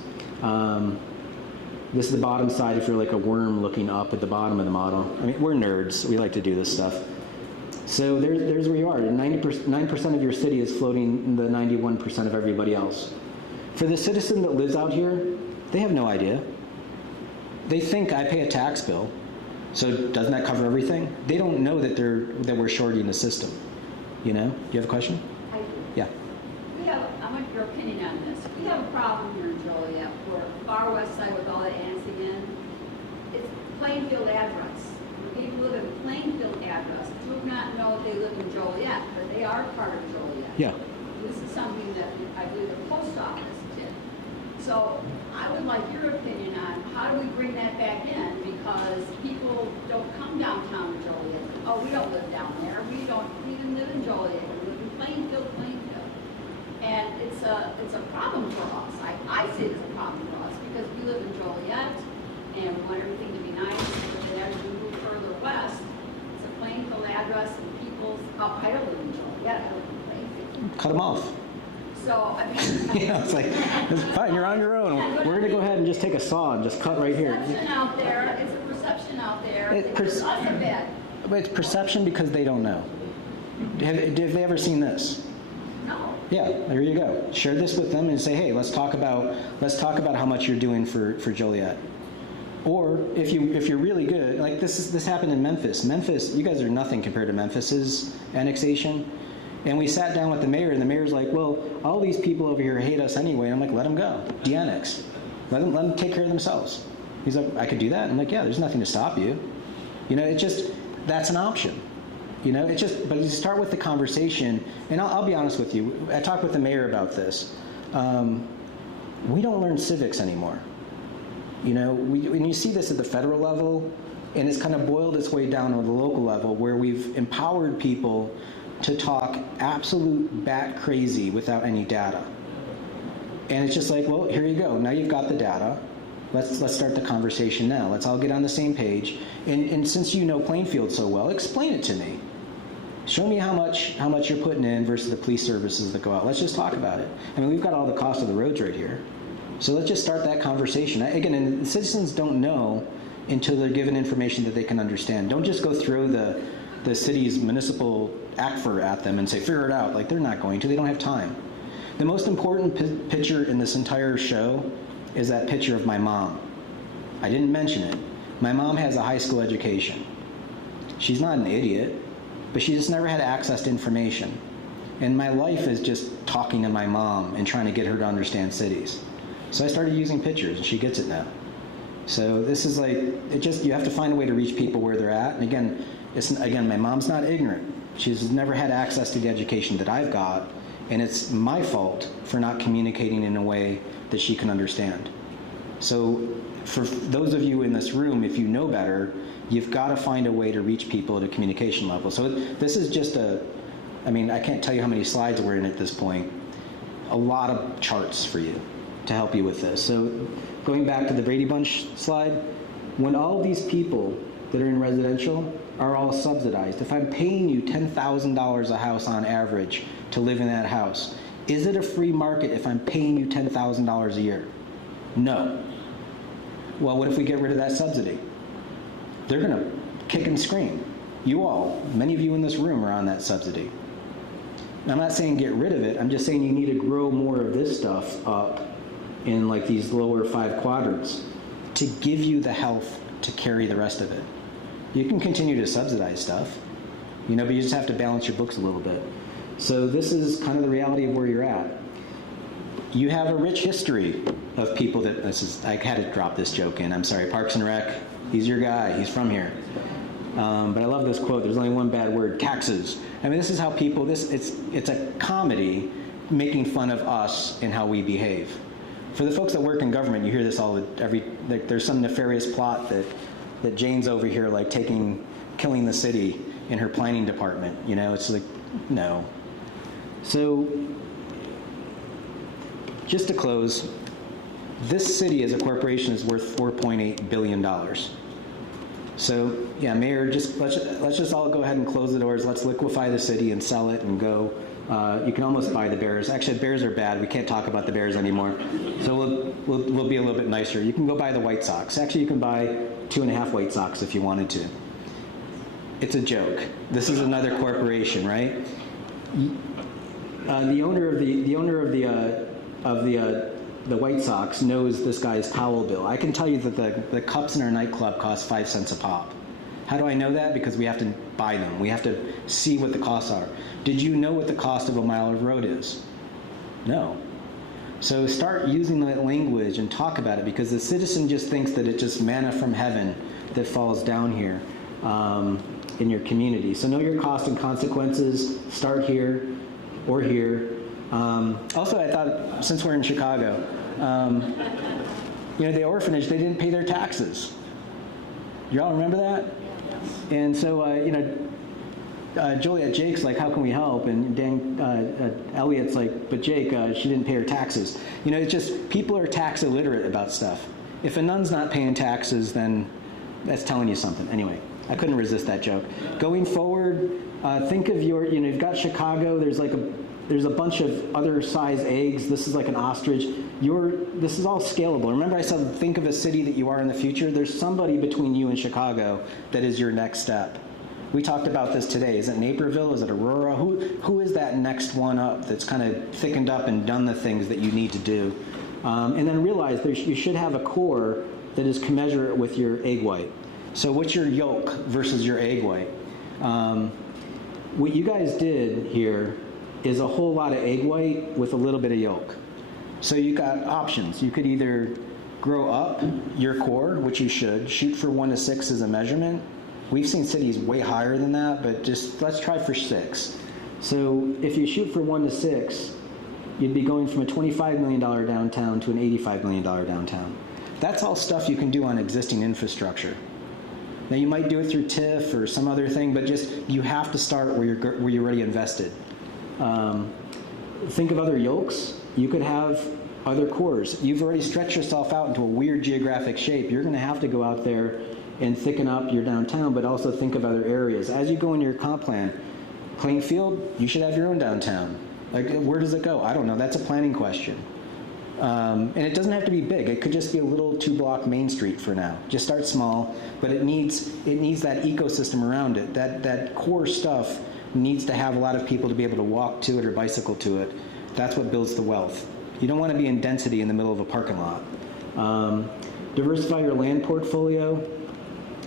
This is the bottom side if you're like a worm looking up at the bottom of the model. I mean, we're nerds. We like to do this stuff. So there's where you are. 9% of your city is floating in the 91% of everybody else. For the citizen that lives out here, they have no idea. They think I pay a tax bill, so doesn't that cover everything? They don't know that we're shorting the system. You know? Do you have a question? I do. Yeah. I want your opinion on this. We have a problem here in Joliet where far west side with all the antsing in, it's Plainfield address. When people live in Plainfield address do not know they live in Joliet, but they are part of Joliet. Yeah. This is something that I believe the post office did. So I would like your opinion on how do we bring that back in, because people don't come downtown to Joliet. Oh, we don't live down there. We don't even live in Joliet. We live in Plainfield. And it's a problem for us. I see it as a problem for us because we live in Joliet and we want everything to be nice. But then as we move further west, it's a Plainfield address and people's, I don't live in Joliet, I live in Plainfield. Cut them off. So, I mean, You know, it's like, it's fine, you're on your own. We're going to go ahead and just take a saw and just cut right here. It's a perception out there. It It's us a bit. But it's perception because they don't know. Have they ever seen this? No. Yeah, there you go. Share this with them and say, hey, let's talk about how much you're doing for Joliet. Or if you're really good, like this happened in Memphis. Memphis, you guys are nothing compared to Memphis's annexation. And we sat down with the mayor, and the mayor's like, well, all these people over here hate us anyway. And I'm like, let them go. De-annex. Let them take care of themselves. He's like, I could do that? I'm like, yeah, there's nothing to stop you. You know, that's an option. You know, but you start with the conversation, and I'll be honest with you. I talked with the mayor about this. We don't learn civics anymore. You know, when you see this at the federal level, and it's kind of boiled its way down to the local level, where we've empowered people to talk absolute bat crazy without any data. And it's just like, well, here you go. Now you've got the data. Let's start the conversation now. Let's all get on the same page. And since you know Plainfield so well, explain it to me. Show me how much you're putting in versus the police services that go out. Let's just talk about it. I mean, we've got all the cost of the roads right here. So let's just start that conversation. Again, and the citizens don't know until they're given information that they can understand. Don't just go throw the city's municipal ACFR at them and say, figure it out. Like, they're not going to. They don't have time. The most important picture in this entire show is that picture of my mom. I didn't mention it. My mom has a high school education. She's not an idiot, but she just never had access to information. And my life is just talking to my mom and trying to get her to understand cities. So I started using pictures, and she gets it now. So this is like, you have to find a way to reach people where they're at. And again, my mom's not ignorant. She's never had access to the education that I've got, and it's my fault for not communicating in a way that she can understand. So for those of you in this room, if you know better, you've got to find a way to reach people at a communication level. So this is just I can't tell you how many slides we're in at this point. A lot of charts for you to help you with this. So going back to the Brady Bunch slide, when all these people that are in residential are all subsidized, if I'm paying you $10,000 a house on average to live in that house, is it a free market if I'm paying you $10,000 a year? No. Well, what if we get rid of that subsidy? They're going to kick and scream. Many of you in this room are on that subsidy. I'm not saying get rid of it. I'm just saying you need to grow more of this stuff up in like these lower 5 quadrants to give you the health to carry the rest of it. You can continue to subsidize stuff, but you just have to balance your books a little bit. So this is kind of the reality of where you're at. You have a rich history of people I had to drop this joke in. I'm sorry, Parks and Rec, he's your guy, he's from here. But I love this quote, there's only one bad word, taxes. I mean, this is how people, it's a comedy making fun of us and how we behave. For the folks that work in government, you hear this there's some nefarious plot that Jane's over here like killing the city in her planning department. It's like, no. So just to close, this city as a corporation is worth $4.8 billion. So yeah, Mayor, let's just all go ahead and close the doors. Let's liquefy the city and sell it and go. You can almost buy the Bears. Actually, Bears are bad. We can't talk about the Bears anymore. So we'll be a little bit nicer. You can go buy the White Sox. Actually, you can buy 2.5 White Sox if you wanted to. It's a joke. This is another corporation, right? The owner of the White Sox knows this guy's towel bill. I can tell you that the cups in our nightclub cost 5 cents a pop. How do I know that? Because we have to buy them. We have to see what the costs are. Did you know what the cost of a mile of road is? No. So start using that language and talk about it, because the citizen just thinks that it's just manna from heaven that falls down here in your community. So know your costs and consequences. Start here or here. Also, I thought, since we're in Chicago, the orphanage, they didn't pay their taxes. Y'all remember that? And so, Joliet, Jake's like, how can we help? And Elliot's like, but Jake, she didn't pay her taxes. It's just, people are tax illiterate about stuff. If a nun's not paying taxes, then that's telling you something. Anyway, I couldn't resist that joke. Going forward, think of you've got Chicago, there's a bunch of other size eggs. This is like an ostrich. This is all scalable. Remember I said, think of a city that you are in the future. There's somebody between you and Chicago that is your next step. We talked about this today. Is it Naperville? Is it Aurora? Who is that next one up that's kind of thickened up and done the things that you need to do? And then realize you should have a core that is commensurate with your egg white. So what's your yolk versus your egg white? What you guys did here is a whole lot of egg white with a little bit of yolk. So you got options. You could either grow up your core, which you should, shoot for 1 to 6 as a measurement. We've seen cities way higher than that, but just let's try for 6. So if you shoot for 1 to 6, you'd be going from a $25 million downtown to an $85 million downtown. That's all stuff you can do on existing infrastructure. Now you might do it through TIF or some other thing, but just you have to start where you're already invested. Think of other yolks. You could have other cores. You've already stretched yourself out into a weird geographic shape. You're going to have to go out there and thicken up your downtown, but also think of other areas. As you go into your comp plan, Plainfield, you should have your own downtown. Like, where does it go? I don't know. That's a planning question. And it doesn't have to be big. It could just be a little 2-block Main Street for now. Just start small, but it needs that ecosystem around it. That core stuff needs to have a lot of people to be able to walk to it or bicycle to it. That's what builds the wealth. You don't want to be in density in the middle of a parking lot. Diversify your land portfolio.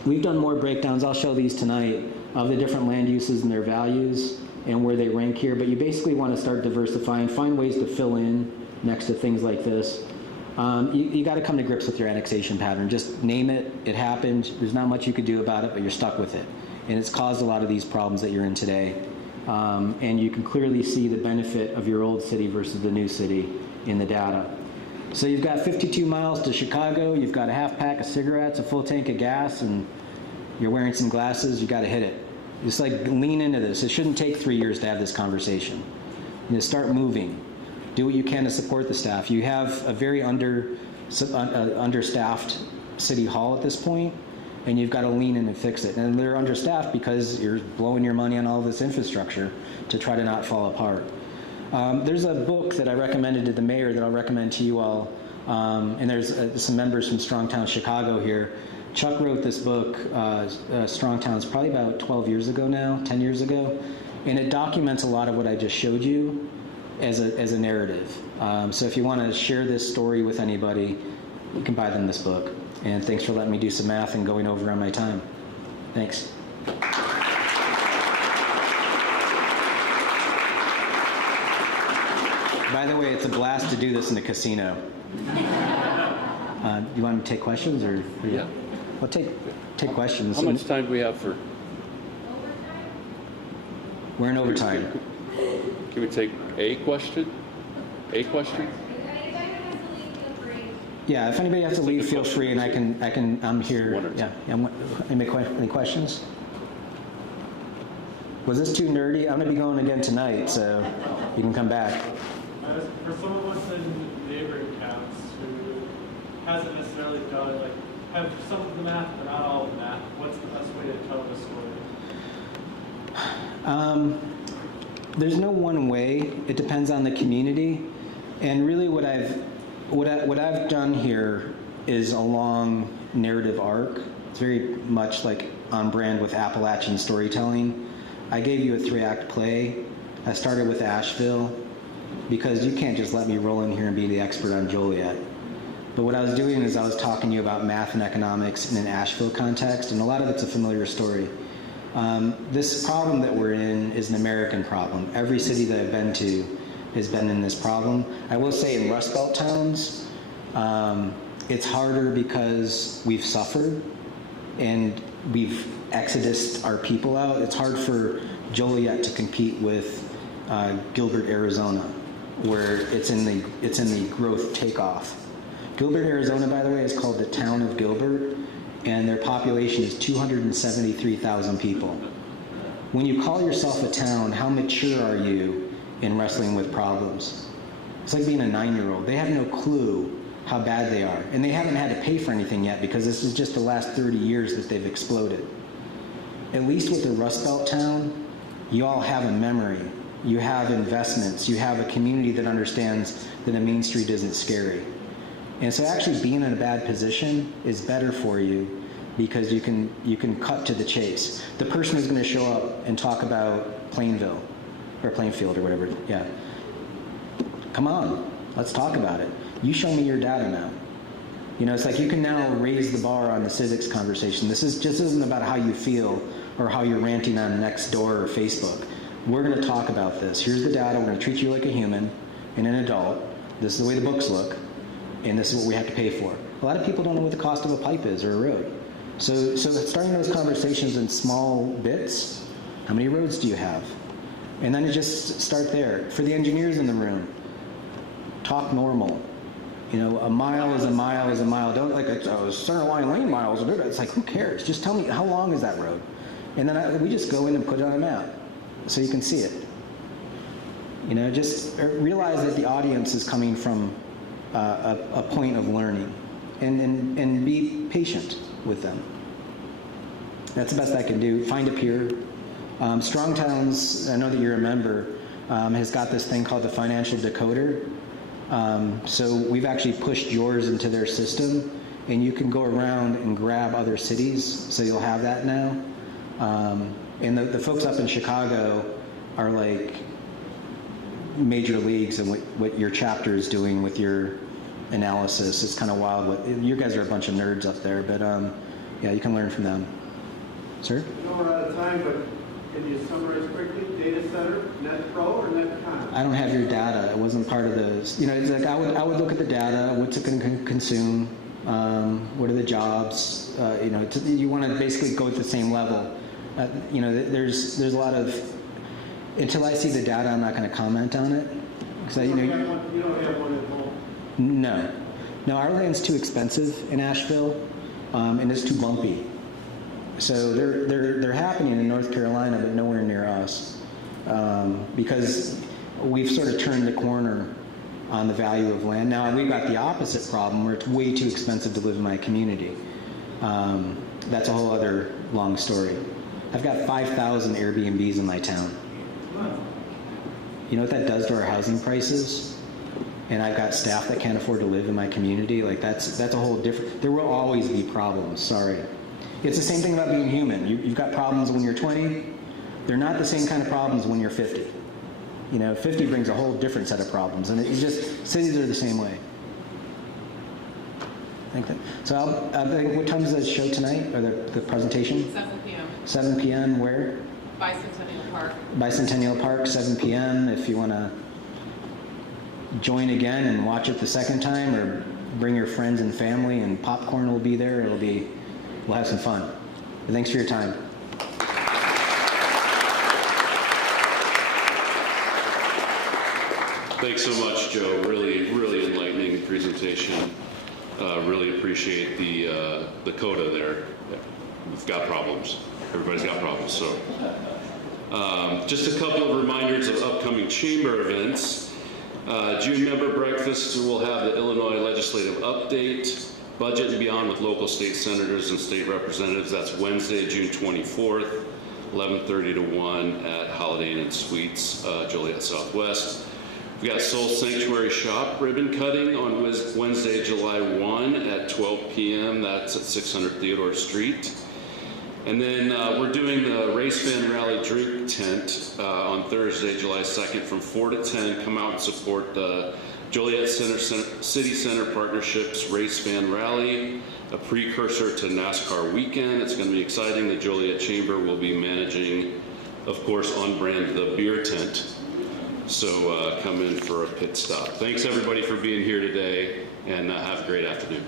We've done more breakdowns, I'll show these tonight, of the different land uses and their values and where they rank here, but you basically want to start diversifying, find ways to fill in next to things like this. You got to come to grips with your annexation pattern. Just name it, it happened, there's not much you could do about it, but you're stuck with it. And it's caused a lot of these problems that you're in today. And you can clearly see the benefit of your old city versus the new city in the data. So you've got 52 miles to Chicago, you've got a half pack of cigarettes, a full tank of gas, and you're wearing some glasses, you got to hit it. Just like lean into this. It shouldn't take 3 years to have this conversation. Start moving. Do what you can to support the staff. You have a very understaffed city hall at this point, and you've got to lean in and fix it. And they're understaffed because you're blowing your money on all this infrastructure to try to not fall apart. There's a book that I recommended to the mayor that I'll recommend to you all, and there's some members from Strongtown Chicago here. Chuck wrote this book, Strongtown's probably about 12 years ago now, 10 years ago, and it documents a lot of what I just showed you as a narrative. So if you want to share this story with anybody, you can buy them this book. And thanks for letting me do some math and going over on my time. Thanks. By the way, it's a blast to do this in a casino. You want to take questions or? Yeah. Well, take questions. How much time do we have for? We're in overtime. Can we take a question? A question? Yeah, if anybody has to leave, feel free, and I'm here. Yeah. Any questions? Was this too nerdy? I'm going to be going again tonight, so you can come back. For some of us in neighboring towns who hasn't necessarily done, like, have some of the math, but not all of the math, what's the best way to tell the story? There's no one way. It depends on the community, and really what I've done here is a long narrative arc. It's very much like on brand with Appalachian storytelling. I gave you a 3-act play. I started with Asheville because you can't just let me roll in here and be the expert on Joliet. But what I was doing is I was talking to you about math and economics in an Asheville context, and a lot of it's a familiar story. This problem that we're in is an American problem. Every city that I've been to has been in this problem. I will say in Rust Belt towns, it's harder because we've suffered and we've exodused our people out. It's hard for Joliet to compete with Gilbert, Arizona, where it's in the growth takeoff. Gilbert, Arizona, by the way, is called the town of Gilbert, and their population is 273,000 people. When you call yourself a town, how mature are you in wrestling with problems? It's like being a 9-year-old. They have no clue how bad they are, and they haven't had to pay for anything yet because this is just the last 30 years that they've exploded. At least with the Rust Belt town, you all have a memory. You have investments. You have a community that understands that a Main Street isn't scary. And so actually being in a bad position is better for you because you can cut to the chase. The person who's going to show up and talk about Plainville or Plainfield or whatever, yeah. Come on, let's talk about it. You show me your data now. You know, it's like you can now raise the bar on the civics conversation. This isn't about how you feel or how you're ranting on Nextdoor or Facebook. We're going to talk about this. Here's the data. We're going to treat you like a human and an adult. This is the way the books look, and this is what we have to pay for. A lot of people don't know what the cost of a pipe is or a road. So starting those conversations in small bits. How many roads do you have? And then you just start there. For the engineers in the room, talk normal. You know, a mile is a mile is a mile. Don't like, center line lane miles. It's like, who cares? Just tell me, how long is that road? And then we just go in and put it on a map so you can see it. You know, just realize that the audience is coming from a point of learning, and be patient with them. That's the best I can do. Find a peer. Strong Towns, I know that you're a member, has got this thing called the Financial Decoder. So we've actually pushed yours into their system, and you can go around and grab other cities, so you'll have that now. And the folks up in Chicago are like major leagues in what your chapter is doing with your analysis. It's kind of wild. You guys are a bunch of nerds up there, but yeah, you can learn from them. Sir? I know we're out of time, but can you summarize quickly? Data center, net pro, or net con? I don't have your data. It wasn't part of the, you know, it's like I would look at the data. What's it going to consume? What are the jobs? You know, you want to basically go at the same level. You know, there's a lot of, until I see the data, I'm not going to comment on it. You don't have one at home? No, our land's too expensive in Asheville, and it's too bumpy. So they're happening in North Carolina, but nowhere near us, because we've sort of turned the corner on the value of land. Now we've got the opposite problem, where it's way too expensive to live in my community. That's a whole other long story. I've got 5,000 Airbnbs in my town. You know what that does to our housing prices? And I've got staff that can't afford to live in my community. Like that's a whole different. There will always be problems. Sorry. It's the same thing about being human. You've got problems when you're 20. They're not the same kind of problems when you're 50. You know, 50 brings a whole different set of problems, and it's just cities are the same way. So I think, what time is the show tonight, or the presentation? 7 p.m. 7 p.m. Where? Bicentennial Park. Bicentennial Park, 7 p.m. If you want to join again and watch it the second time, or bring your friends and family, and popcorn will be there. We'll have some fun. But thanks for your time. Thanks so much, Joe. Really, really enlightening presentation. Really appreciate the coda there. We've got problems. Everybody's got problems. So, just a couple of reminders of upcoming chamber events. June member breakfast will have the Illinois Legislative Update, Budget and Beyond with local state senators and state representatives. That's Wednesday, June 24th, 11:30 to 1 at Holiday Inn Suites, Joliet Southwest. We've got Soul Sanctuary Shop ribbon cutting on Wednesday, July 1 at 12 p.m. That's at 600 Theodore Street. And then we're doing the Race Fan Rally Drink Tent on Thursday, July 2nd from 4 to 10. Come out and support the Joliet City Center Partnerships Race Fan Rally, a precursor to NASCAR weekend. It's going to be exciting. The Joliet Chamber will be managing, of course, on brand, the beer tent. So come in for a pit stop. Thanks everybody for being here today, and have a great afternoon.